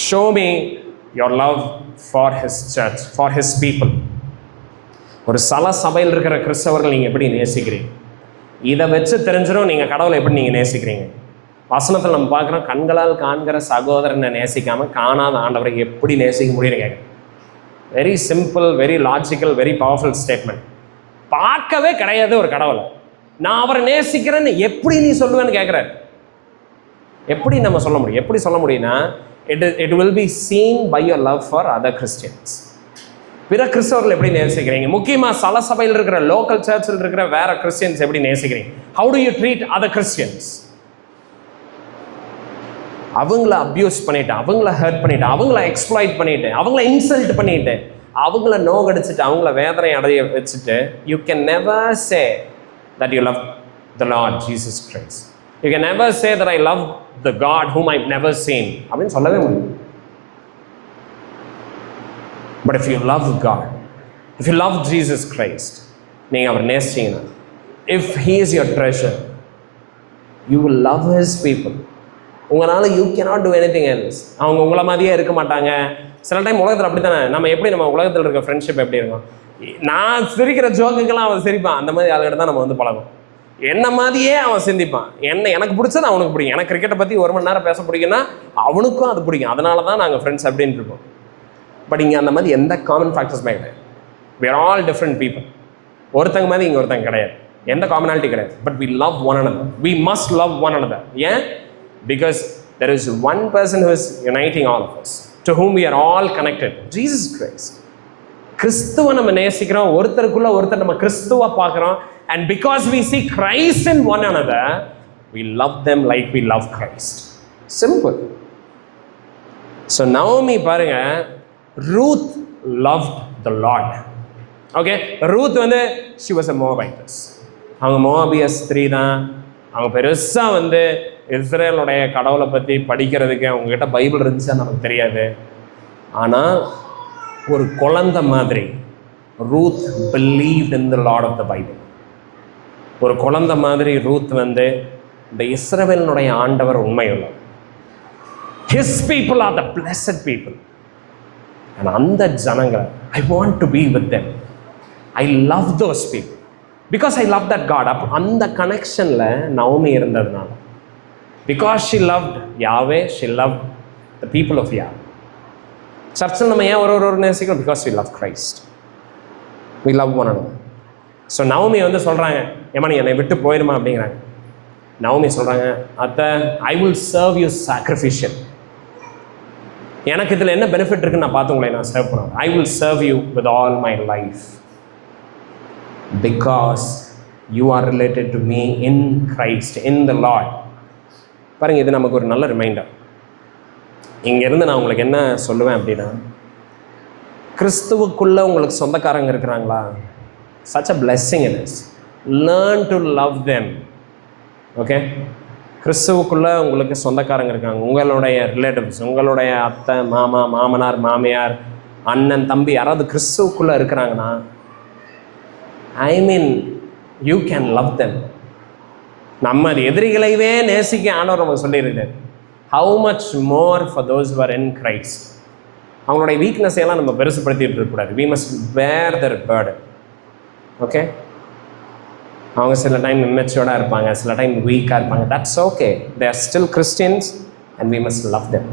Show me your love for His church, for His people. ஒரு சபையில் இருக்கிற கிறிஸ்தவர்கள் நீங்கள் எப்படி நேசிக்கிறீங்க, இதை வச்சு தெரிஞ்சிடும் நீங்கள் கடவுளை எப்படி நீங்கள் நேசிக்கிறீங்க. வசனத்தில் நம்ம பார்க்குறோம், கண்களால் காண்கிற சகோதரனை நேசிக்காமல் காணாத ஆண்டவரை எப்படி நேசிக்க முடியும்னு கேட்குறேன். Very simple, very logical, very powerful statement. பார்க்கவே கிடையாது ஒரு கடவுளை, நான் அவரை நேசிக்கிறேன்னு எப்படி நீ சொல்லுவேன்னு கேட்குறாரு. எப்படி நம்ம சொல்ல முடியும்? எப்படி சொல்ல முடியும்னா, it will be seen by your love for other Christians. பிற கிறிஸ்தவர்கள் எப்படி நேசிக்கிறீங்க? முக்கியமாக சலசபையில் இருக்கிற லோக்கல் சர்ச்சில் இருக்கிற வேற கிறிஸ்டியன்ஸ் எப்படி நேசிக்கிறீங்க? how do you treat other Christians? அவங்கள அப்யூஸ் பண்ணிட்டு, அவங்கள ஹர்ட் பண்ணிட்டு, அவங்கள எக்ஸ்ப்ளாய்ட் பண்ணிட்டு, அவங்கள இன்சல்ட் பண்ணிட்டு, அவங்கள நோகடிச்சுட்டு, அவங்கள வேதனை அடைய வச்சுட்டு, you can never say that you love the Lord Jesus Christ. You can never say that I love the God whom I've never seen. அப்படின்னு சொல்லவே முடியும். But if you love God, if you love Jesus Christ, நீங்கள் அவர் நேசிச்சீங்கன்னா, if he is your treasure, you will love his people. உங்களால் you cannot do anything else. அவங்க உங்களை மாதிரியே இருக்க மாட்டாங்க. சில டைம் உலகத்தில் அப்படி தானே, நம்ம உலகத்தில் இருக்க ஃப்ரெண்ட்ஷிப் எப்படி இருக்கும்? நான் சிரிக்கிற ஜோக்குக்கெல்லாம் அவன் சிரிப்பான். அந்த மாதிரி ஆளுகிட்ட தான் நம்ம வந்து பழகும். என்ன மாதிரியே அவன் சிந்திப்பான். எனக்கு பிடிச்சது அவனுக்கு பிடிக்கும். எனக்கு கிரிக்கெட்டை பற்றி 1 மணி நேரம் பேச பிடிக்குன்னா அவனுக்கும் அது பிடிக்கும். அதனால தான் நாங்கள் ஃப்ரெண்ட்ஸ் அப்படின்னு இருப்போம். பட் இங்கே அந்த மாதிரி எந்த காமன் ஃபேக்டர்ஸுமே கிடையாது. we are all different people. ஒருத்தங்க மாதிரி இங்கே ஒருத்தங்க கிடையாது. எந்த காமனாலிட்டி கிடையாது. But we love one another. we must love one another. ஏன்? Because there is one person who is uniting all of us, to whom we are all connected, Jesus Christ. கிறிஸ்துவ நம்ம நேசிக்கிறோம். ஒருத்தருக்குள்ள ஒருத்தர் நம்ம கிறிஸ்துவ பார்க்குறோம். And because we see Christ in one another, we love them like we love Christ. Simple. So Naomi பாருங்க, Ruth loved the Lord. Okay, Ruth வந்து she was a Moabitess. அவங்க மோவாபிய ஸ்திரீ தான். அவங்க பெருசாக வந்து இஸ்ரேலுடைய கடவுளை பற்றி படிக்கிறதுக்கு அவங்கக்கிட்ட பைபிள் இருந்துச்சா நமக்கு தெரியாது. ஆனால் ஒரு குழந்தை மாதிரி Ruth believed in the Lord of the Bible. ஒரு குழந்தை மாதிரி ரூத் வந்து இந்த இஸ்ரவேலினுடைய ஆண்டவர் உண்மையுள்ளவர். His people are the blessed people. and அந்த ஜனங்களை I want to be with them. I love those people because I love that God. அந்த கனெக்ஷனில் நவோமி இருந்ததுனால, because she loved Yahweh, she loved the people of Yahweh. சர்ச்சில் நம்ம ஏன் ஒரு நேசிக்கிறோம்? because we love Christ. we love one another. So Naomi வந்து சொல்கிறாங்க, ஏமா நீ என்னை விட்டு போயிடுமா அப்படிங்கிறாங்க. நவோமி சொல்கிறாங்க, அத்தை I will serve you sacrificial. எனக்கு இதில் என்ன பெனிஃபிட் இருக்குன்னு நான் பார்த்து உங்களை நான் சர்வ் பண்ணுவேன். I will serve you with all my life because you are related to me in Christ, in the Lord. பாருங்கள், இது நமக்கு ஒரு நல்ல ரிமைண்டர். இங்கேருந்து நான் உங்களுக்கு என்ன சொல்லுவேன் அப்படின்னா, கிறிஸ்துவுக்குள்ளே உங்களுக்கு சொந்தக்காரங்க இருக்கிறாங்களா? Such a blessing it is. Learn to love them. Okay? கிறிஸ்துவுக்குள்ளே உங்களுக்கு சொந்தக்காரங்க இருக்காங்க, உங்களுடைய ரிலேட்டிவ்ஸ், உங்களுடைய அத்தை, மாமா, மாமனார், மாமியார், அண்ணன், தம்பி, யாராவது கிறிஸ்துவுக்குள்ளே இருக்கிறாங்கன்னா, I mean you can love them. நம்ம எதிரிகளைவே நேசிக்க ஆண்டவர் நமக்கு சொல்லியிருக்காரு. How much more for those who are in Christ. அவங்களுடைய வீக்னஸ் எல்லாம் நம்ம பெருசுப்படுத்திட்டு இருக்கக்கூடாது. we must bear their burden. Okay, அவங்க சில டைம் இம்மெச்சூர்டாக இருப்பாங்க, சில டைம் வீக்காக இருப்பாங்க. That's okay. They are still Christians and we must love them.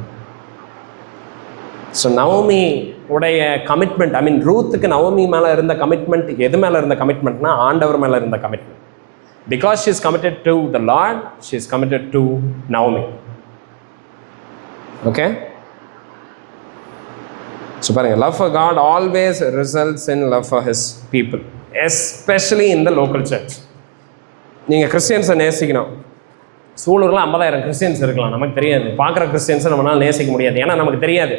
So Naomi உடைய கமிட்மெண்ட், ஐ மீன் ரூத்துக்கு நவோமி மேலே இருந்த கமிட்மெண்ட் எது மேலே இருந்த கமிட்மெண்ட்னா, ஆண்டவர் மேலே இருந்த commitment. Because she is committed to the Lord, she is committed to Naomi. Okay, so பாருங்கள், love for God always results in love for his people, especially in the local church. நீங்கள் கிறிஸ்டியன்ஸை நேசிக்கணும். சூலூரில் 50,000 கிறிஸ்டியன்ஸ் இருக்கலாம், நமக்கு தெரியாது. பார்க்குற கிறிஸ்டியன்ஸை நம்மளால் நேசிக்க முடியாது, ஏன்னா நமக்கு தெரியாது.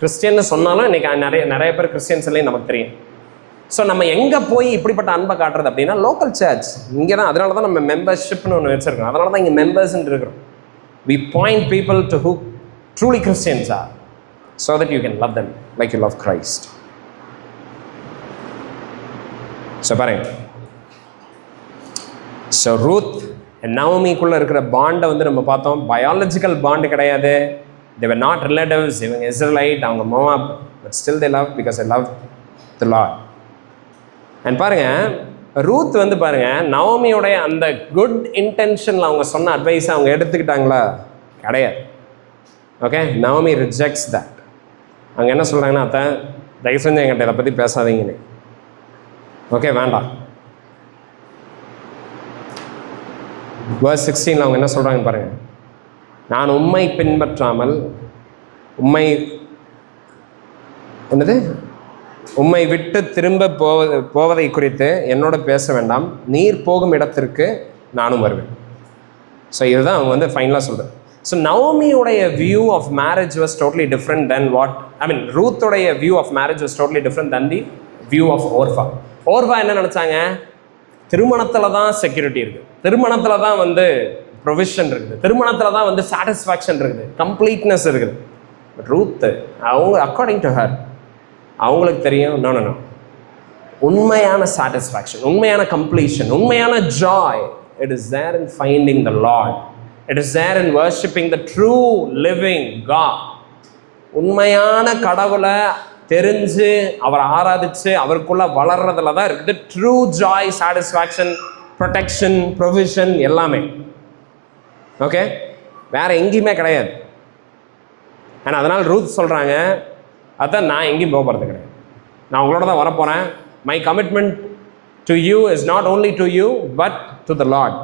கிறிஸ்டியன்னு சொன்னாலும் இன்றைக்கி நிறைய பேர் கிறிஸ்டியன்ஸ்லேயும் நமக்கு தெரியும். ஸோ நம்ம எங்கே போய் இப்படிப்பட்ட அன்பை காட்டுறது அப்படின்னா, லோக்கல் சர்ச். இங்கே தான், அதனால தான் நம்ம மெம்பர்ஷிப்னு ஒன்று வச்சுருக்கோம். அதனால தான் இங்கே மெம்பர்ஸ்ன்னு இருக்கிறோம். We point people to who truly Christians are, so that you can love them like you love Christ. So பாருங்க, ஸோ ரூத் நவோமிக்குள்ளே இருக்கிற பாண்டை வந்து நம்ம பார்த்தோம். பயாலஜிக்கல் பாண்டு கிடையாது. they were not relatives. இவங்க இஸ்ரேலைட், அவங்க Moab, but still they love because they love the Lord. And பாருங்க, ரூத் வந்து பாருங்க, நவோமியோடைய அந்த குட் இன்டென்ஷனில் அவங்க சொன்ன அட்வைஸை அவங்க எடுத்துக்கிட்டாங்களா? கிடையாது. Okay, Naomi rejects that. அவங்க என்ன சொல்கிறாங்கன்னா, அத்தை தயவு செஞ்சு என்கிட்ட இதை பற்றி பேசாதீங்கன்னு. ஓகே, வேண்டாம். verse 16 அவங்க என்ன சொல்கிறாங்க பாருங்கள். நான் உம்மை பின்பற்றாமல் உம்மை விட்டு திரும்ப போவதை குறித்து என்னோட பேச வேண்டாம், நீர் போகும் இடத்திற்கு நானும் வருவேன். ஸோ இதுதான் அவங்க வந்து ஃபைனலாக சொல்கிறது. ஸோ நவோமியோடைய view of marriage was totally different than ரூத்தோடைய view of marriage was totally different than the view of Orpah. Orpah என்ன நினச்சாங்க? திருமணத்தில் தான் செக்யூரிட்டி இருக்குது, திருமணத்தில் தான் வந்து ப்ரொவிஷன் இருக்குது, திருமணத்தில் தான் வந்து சாட்டிஸ்ஃபேக்ஷன் இருக்குது, கம்ப்ளீட்னஸ் இருக்குது. பட் ரூத்து அவங்க அக்கார்டிங் டு ஹர் அவங்களுக்கு தெரியும், நோ, உண்மையான சாட்டிஸ்ஃபேக்ஷன், உண்மையான கம்ப்ளீஷன், உண்மையான Joy, it is there in finding the Lord. It is there in worshiping the true living God. உண்மையான கடவுளை தெரிஞ்சு அவர் ஆராதிச்சு அவருக்குள்ள வளர்றதுல தான் இருக்குது true Joy, satisfaction, protection, provision எல்லாமே. ஓகே, வேற எங்கேயுமே கிடையாது. ஏன்னா அதனால் ரூத் சொல்கிறாங்க, அதான் நான் எங்கேயும் போக போகிறது கிடையாது, நான் உங்களோட தான் வரப்போகிறேன். My commitment to you is not only to you but to the Lord.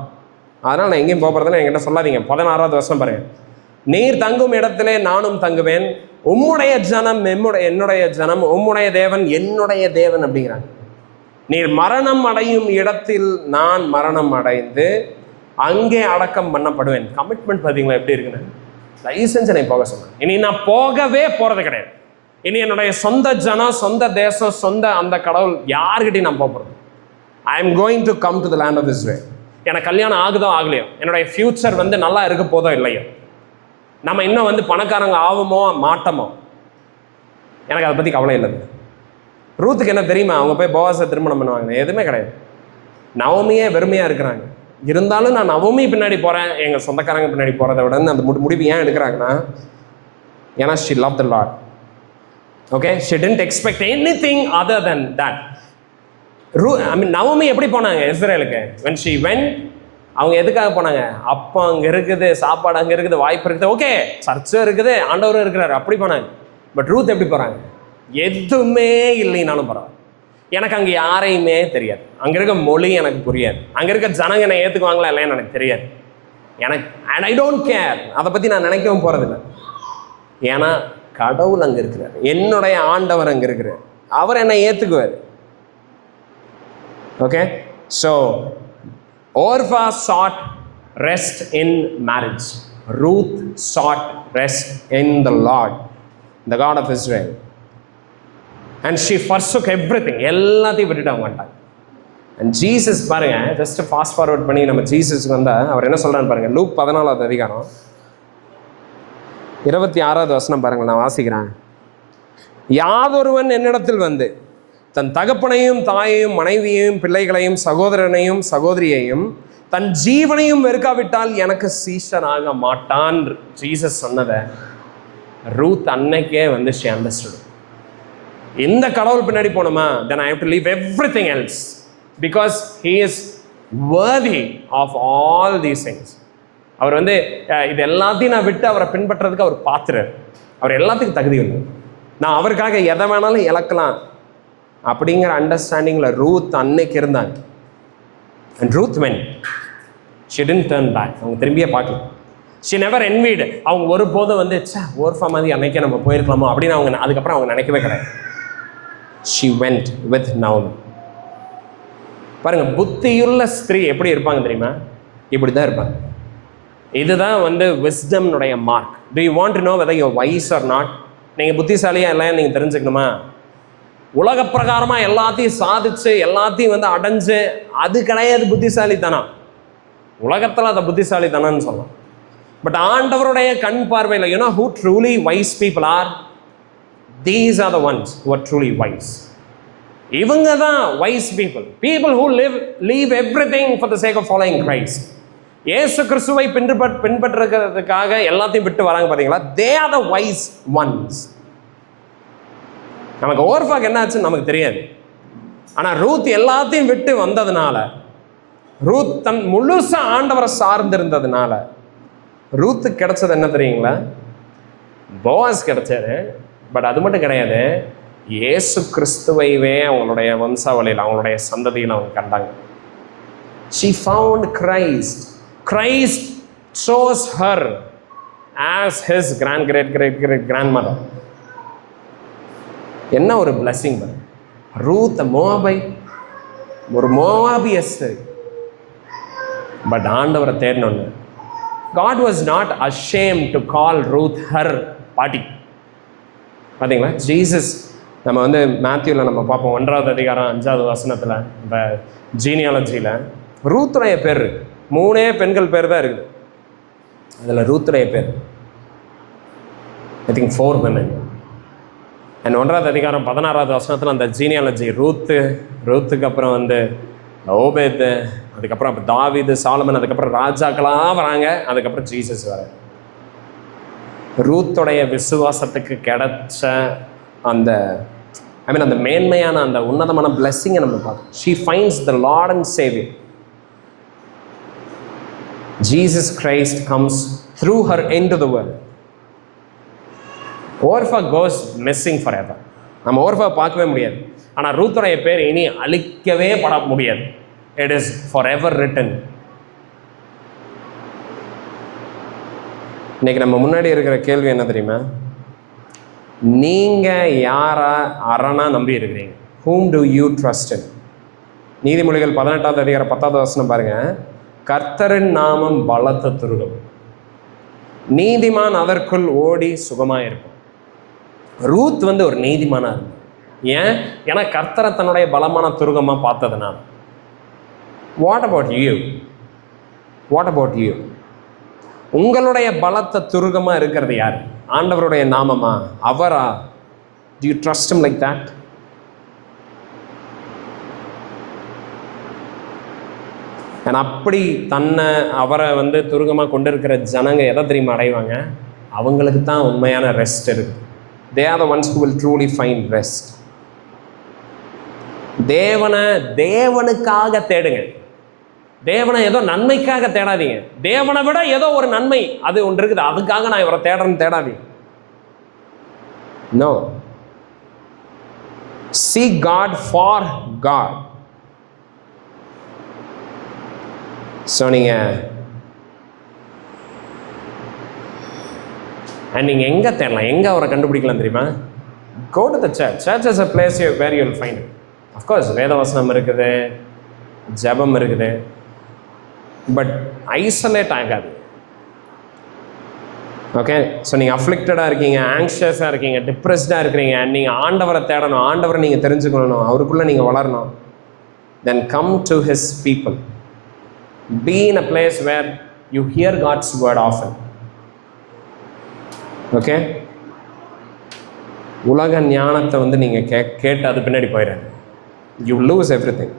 அதனால் நான் எங்கேயும் போக போகிறதுன்னு என்கிட்ட சொல்லாதீங்க. 16வது வருஷம் பாருங்க, நீர் தங்கும் இடத்திலே நானும் தங்குவேன், உம்முடைய ஜனம் என்னுடைய ஜனம், உம்முடைய தேவன் என்னுடைய தேவன் அப்படிங்கிறாங்க. நீர் மரணம் அடையும் இடத்தில் நான் மரணம் அடைந்து அங்கே அடக்கம் பண்ணப்படுவேன். கமிட்மெண்ட் பார்த்தீங்களா எப்படி இருக்குன்னு? தயவு செஞ்சு என்னை போக சொன்னேன். இனி நான் போகவே போகிறது கிடையாது. இனி என்னுடைய சொந்த ஜனம், சொந்த தேசம், சொந்த அந்த கடவுள் யாருக்கிட்டையும் நான் போகிறது. I am going to come to the land of Israel. எனக்கு கல்யாணம் ஆகுதோ ஆகலையோ, என்னுடைய ஃபியூச்சர் வந்து நல்லா இருக்க போதோ இல்லையோ, நம்ம இன்னும் வந்து பணக்காரங்க ஆகுமோ மாட்டோமோ, எனக்கு அதை பற்றி கவலை இல்லை. ரூத்துக்கு என்ன தெரியுமா? அவங்க போய் போவாஸை திருமணம் பண்ணுவாங்க? எதுவுமே கிடையாது. நவமியே வெறுமையாக இருக்கிறாங்க. இருந்தாலும் நான் நவமி பின்னாடி போகிறேன், எங்கள் சொந்தக்காரங்க பின்னாடி போகிறத விட அந்த முடிவு ஏன் எடுக்கிறாங்கன்னா, ஏன்னா she loved the Lord. Okay, she didn't expect anything other than that. Navami எப்படி போனாங்க இஸ்ரேலுக்கு? when she went, அவங்க எதுக்காக போனாங்க? அப்போ அங்கே இருக்குது, சாப்பாடு அங்கே இருக்குது, வாய்ப்பு இருக்குது, ஓகே சர்ச்சும் இருக்குது, ஆண்டவரும் இருக்கிறாரு, அப்படி போனாங்க. பட் ரூத் எப்படி போகிறாங்க? எதுவுமே இல்லைனாலும் பரவாயில்ல, எனக்கு அங்கே யாரையுமே தெரியாது, அங்கே இருக்க மொழி எனக்கு புரியாது, அங்கே இருக்க ஜனங்க என்னை ஏற்றுக்குவாங்களா இல்லைன்னு எனக்கு தெரியாது, எனக்கு அண்ட் ஐ டோன்ட் கேர், அதை பற்றி நான் நினைக்கவும் போகிறதில்ல. ஏன்னா கடவுள் அங்கே இருக்கிறார், என்னுடைய ஆண்டவர் அங்கே இருக்கிறார், அவர் என்னை ஏற்றுக்குவார். Okay, so Orpha sought rest in marriage. Ruth sought rest in the Lord, the God of Israel. And she forsook everything. எல்லாத்தையும் விட்டுட்டு அவங்க வந்துட்டாங்க. And Jesus பாருங்க, ஜஸ்ட் ஃபாஸ்ட் ஃபார்வர்ட் பண்ணி நம்ம ஜீசஸ்க்கு வந்தால் அவர் என்ன சொல்கிறான்னு பாருங்க. லூக் 14வது அதிகாரம் 26வது வசனம் பாருங்கள், நான் வாசிக்கிறேன். யாதொருவன் என்னிடத்தில் வந்து தன் தகப்பனையும் தாயையும் மனைவியையும் பிள்ளைகளையும் சகோதரனையும் சகோதரியையும் தன் ஜீவனையும் வெறுக்காவிட்டால் எனக்கு சீஷனாக மாட்டான். ஜீசஸ் சொன்னதை ரூத் அன்னைக்கே வந்து she understood. இந்த கடவுள் பின்னாடி போனோமா, then I have to leave everything else because he is worthy of all these things. அவர் வந்து இது எல்லாத்தையும் நான் விட்டு அவரை பின்பற்றதுக்கு அவர் பாத்துறார், அவர் எல்லாத்துக்கும் தகுதி உண்டு, நான் அவருக்காக எதை வேணாலும் இழக்கலாம் அப்படிங்கிற அண்டர்ஸ்டாண்டிங்கில் ரூத் அன்னைக்கு இருந்தாங்க. And Ruth went. she didn't turn back. அவங்க திரும்பியே பார்க்கல. she never envied. அவங்க ஒருபோதும் வந்து ஓர்ஃபா மாதிரி அன்னைக்கே நம்ம போயிருக்கலாமோ அப்படின்னு அவங்க அதுக்கப்புறம் அவங்க நினைக்கவே கிடையாது. she went with Naomi. பாருங்க, புத்தியுள்ள ஸ்திரீ எப்படி இருப்பாங்க தெரியுமா? இப்படி தான் இருப்பாங்க. இதுதான் வந்து விஸ்டம்னுடைய mark. do you want to know whether you're wise or not? நீங்கள் புத்திசாலியா இல்லையா நீங்கள் தெரிஞ்சுக்கணுமா? உலக பிரகாரமாக எல்லாத்தையும் சாதிச்சு எல்லாத்தையும் வந்து அடைஞ்சு அது கிடையாது புத்திசாலித்தனம். உலகத்தில் அதை புத்திசாலித்தனம்னு சொல்லலாம். பட் ஆண்டவருடைய கண் பார்வையில், you know who truly wise people are? These are the ones who are truly wise. இவங்க தான் wise people. People who leave everything for the sake of following Christ. இயேசு கிறிஸ்துவை பின்பற்றுறதுக்காக எல்லாத்தையும் விட்டு வராங்க பார்த்தீங்களா? They are the wise ones. நமக்கு ஓர்ஃபாக்கு என்ன ஆச்சுன்னு நமக்கு தெரியாது. ஆனால் ரூத் எல்லாத்தையும் விட்டு வந்ததுனால, ரூத் தன் முழுசா ஆண்டவரை சார்ந்திருந்ததுனால ரூத்துக்கு கிடைச்சது என்ன தெரியுங்களா? போவாஸ் கிடைச்சாரு. பட் அது மட்டும் கிடையாது, இயேசு கிறிஸ்துவைவே அவங்களுடைய வம்சாவளியில் அவங்களுடைய சந்ததியில் அவங்க கண்டாங்க. She found Christ Christ chose her as his grandmother. என்ன ஒரு blessing பாருங்க. ரூத் மோவாபை, ஒரு மோவாபியஸ். பட் ஆண்டவரை தேடணும்னு God was not ashamed to call Ruth her பாட்டி. பார்த்தீங்களா? ஜீசஸ் நம்ம வந்து மேத்யூவில் நம்ம பார்ப்போம் 1வது அதிகாரம் 5வது வசனத்தில் இந்த ஜீனியாலஜியில் ரூத்துடைய பேர் இருக்கு. 3 பெண்கள் பேர் தான் இருக்குது. அதில் ரூத்துடைய பேர் ஐ திங்க் 4 women. அண்ட் 1வது அதிகாரம் 16வது வசனத்தில் அந்த ஜீனியாலஜி ரூத்துக்கு அப்புறம் வந்து ஓபேத்து, அதுக்கப்புறம் அப்போ தாவீது, சாலமன், அதுக்கப்புறம் ராஜாக்களாக வராங்க, அதுக்கப்புறம் ஜீசஸ் வர. ரூத்துடைய விசுவாசத்துக்கு கிடைச்ச அந்த அந்த மேன்மையான அந்த உன்னதமான பிளெஸ்ஸிங்கை நம்ம பார்க்கணும். She finds the Lord and Saviour. Jesus Christ comes through her into the world. Orpah goes missing forever. நம்ம ஓர்ஃபா பார்க்கவே முடியாது. ஆனால் ரூத்துடைய பேர் இனி அழிக்கவே பட முடியாது. It is for ever return. இன்னைக்கு நம்ம முன்னாடி இருக்கிற கேள்வி என்ன தெரியுமா? நீங்கள் யாரை அரணா நம்பி இருக்கிறீங்க? whom do you trust in? நீதிமொழிகள் 18வது அதிகாரம் 10வது வசனம் பாருங்க. கர்த்தரின் நாமம் பலத்த துருகம், நீதிமான் அதற்குள் ஓடி சுகமாக இருக்கும். ரூத் வந்து ஒரு நீதிமானா இருக்கு. ஏன்? ஏன்னா கர்த்தரை தன்னுடைய பலமான துருகமாக பார்த்ததுனால. What about you? உங்களுடைய பலத்த துருகமாக இருக்கிறது யார்? ஆண்டவருடைய நாமமா? அவரா? Do you trust him like that? அப்படி அவரை வந்து துருகமாக கொண்டு இருக்கிற ஜனங்க எதை தெரியுமா அடைவாங்க? அவங்களுக்கு தான் உண்மையான ரெஸ்ட் இருக்குது. They are the ones who will truly find rest. தேவனுக்காக தேடுங்க. தேவனை ஏதோ நன்மைக்காக தேடாதீங்க. தேவனை விட ஏதோ ஒரு நன்மை அது ஒன்று இருக்குது, அதுக்காக நான் இவரை தேடுறேன்னு தேடாதீங்க. No. Seek God for God. So நீங்கள் எங்கே தேடலாம், எங்கே அவரை கண்டுபிடிக்கலாம் தெரியுமா? Go to the church. Church is a place where you will find it. Of course, வேதவசனம் இருக்குது, ஜெபம் இருக்குது. பட் ஐசோலேட் ஆகாது. ஓகே, ஸோ நீங்கள் அஃப்ளிக்டடாக இருக்கீங்க, ஆங்ஷியஸாக இருக்கீங்க, டிப்ரெஸ்டாக இருக்கிறீங்க, நீங்கள் ஆண்டவரை தேடணும், ஆண்டவரை நீங்கள் தெரிஞ்சுக்கணும், அவருக்குள்ளே நீங்கள் வளரணும். Then come to his people. Be in a place where you hear God's word often. Okay, உலக ஞானத்தை வந்து நீங்கள் கேட்டு அது பின்னாடி போயிடாது. You lose everything.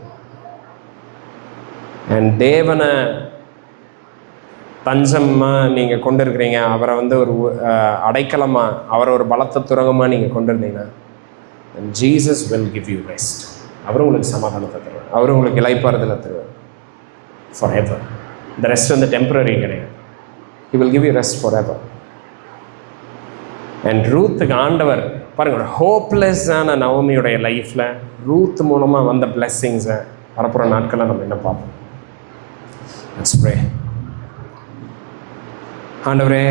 And தேவனை தஞ்சமாக நீங்கள் கொண்டு இருக்கிறீங்க, அவரை வந்து ஒரு அடைக்கலமாக, அவரை ஒரு பலத்த துரகமாக நீங்கள் கொண்டு இருந்தீங்கன்னா Jesus will give you rest. அவரும் உங்களுக்கு சமாதானத்தை தருவார், அவரும் உங்களுக்கு இளைப்பாறுதலை தருவார் ஃபார் எவர். இந்த ரெஸ்ட் வந்து டெம்பரரி கிடையாது. He will give you rest forever. And ரூத்துக்கு ஆண்டவர் பாருங்க, ஒரு ஹோப்லெஸ்ஸான நவமியுடைய லைஃப்பில் ரூத் மூலமாக வந்த பிளெஸ்ஸிங்ஸை வரப்போகிற நாட்களில் நம்ம என்ன பார்ப்போம். Let's pray. ஆண்டவரே,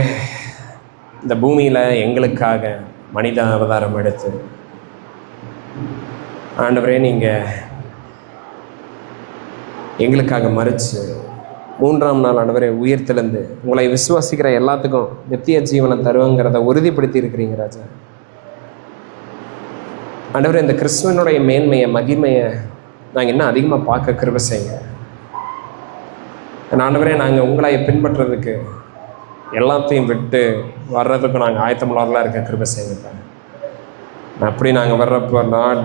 இந்த பூமியில் எங்களுக்காக மனித அவதாரம் எடுத்து ஆண்டவரே நீங்கள் எங்களுக்காக மறித்து 3ஆம் நாள் ஆண்டவரே உயிர்த்தெழுந்து உங்களை விசுவாசிக்கிற எல்லாத்துக்கும் நித்திய ஜீவனை தருவங்கிறத உறுதிப்படுத்தி இருக்கிறீங்க ராஜா. ஆண்டவரே, இந்த கிறிஸ்துவனுடைய மேன்மையை, மகிமையை நாங்கள் இன்னும் அதிகமாக பார்க்க கிருபை செய்யுங்க. ஆண்டவரே, நாங்கள் உங்களை பின்பற்றுறதுக்கு எல்லாத்தையும் விட்டு வர்றதுக்கும் நாங்கள் ஆயத்தமுள்ளவர்களாக இருக்க கிருபை செய்யுங்க. அப்படி நாங்கள் வர்றப்போ Lord,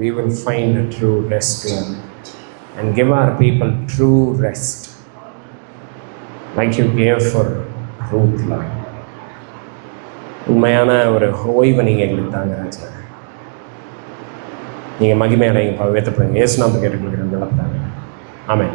we will find a true rest and give our people true rest like you gave for Ruth, Lord. உண்மையான ஒரு ஓய்வை நீங்கள் எங்களுக்கு தாங்க ராஜா. நீங்கள் மகிமை அடைங்க, வேத்தப்படுங்க. இயேசு நாமத்தில் கேட்டுக்கொள்கிறேன். நல்லதாங்க. ஆமென்.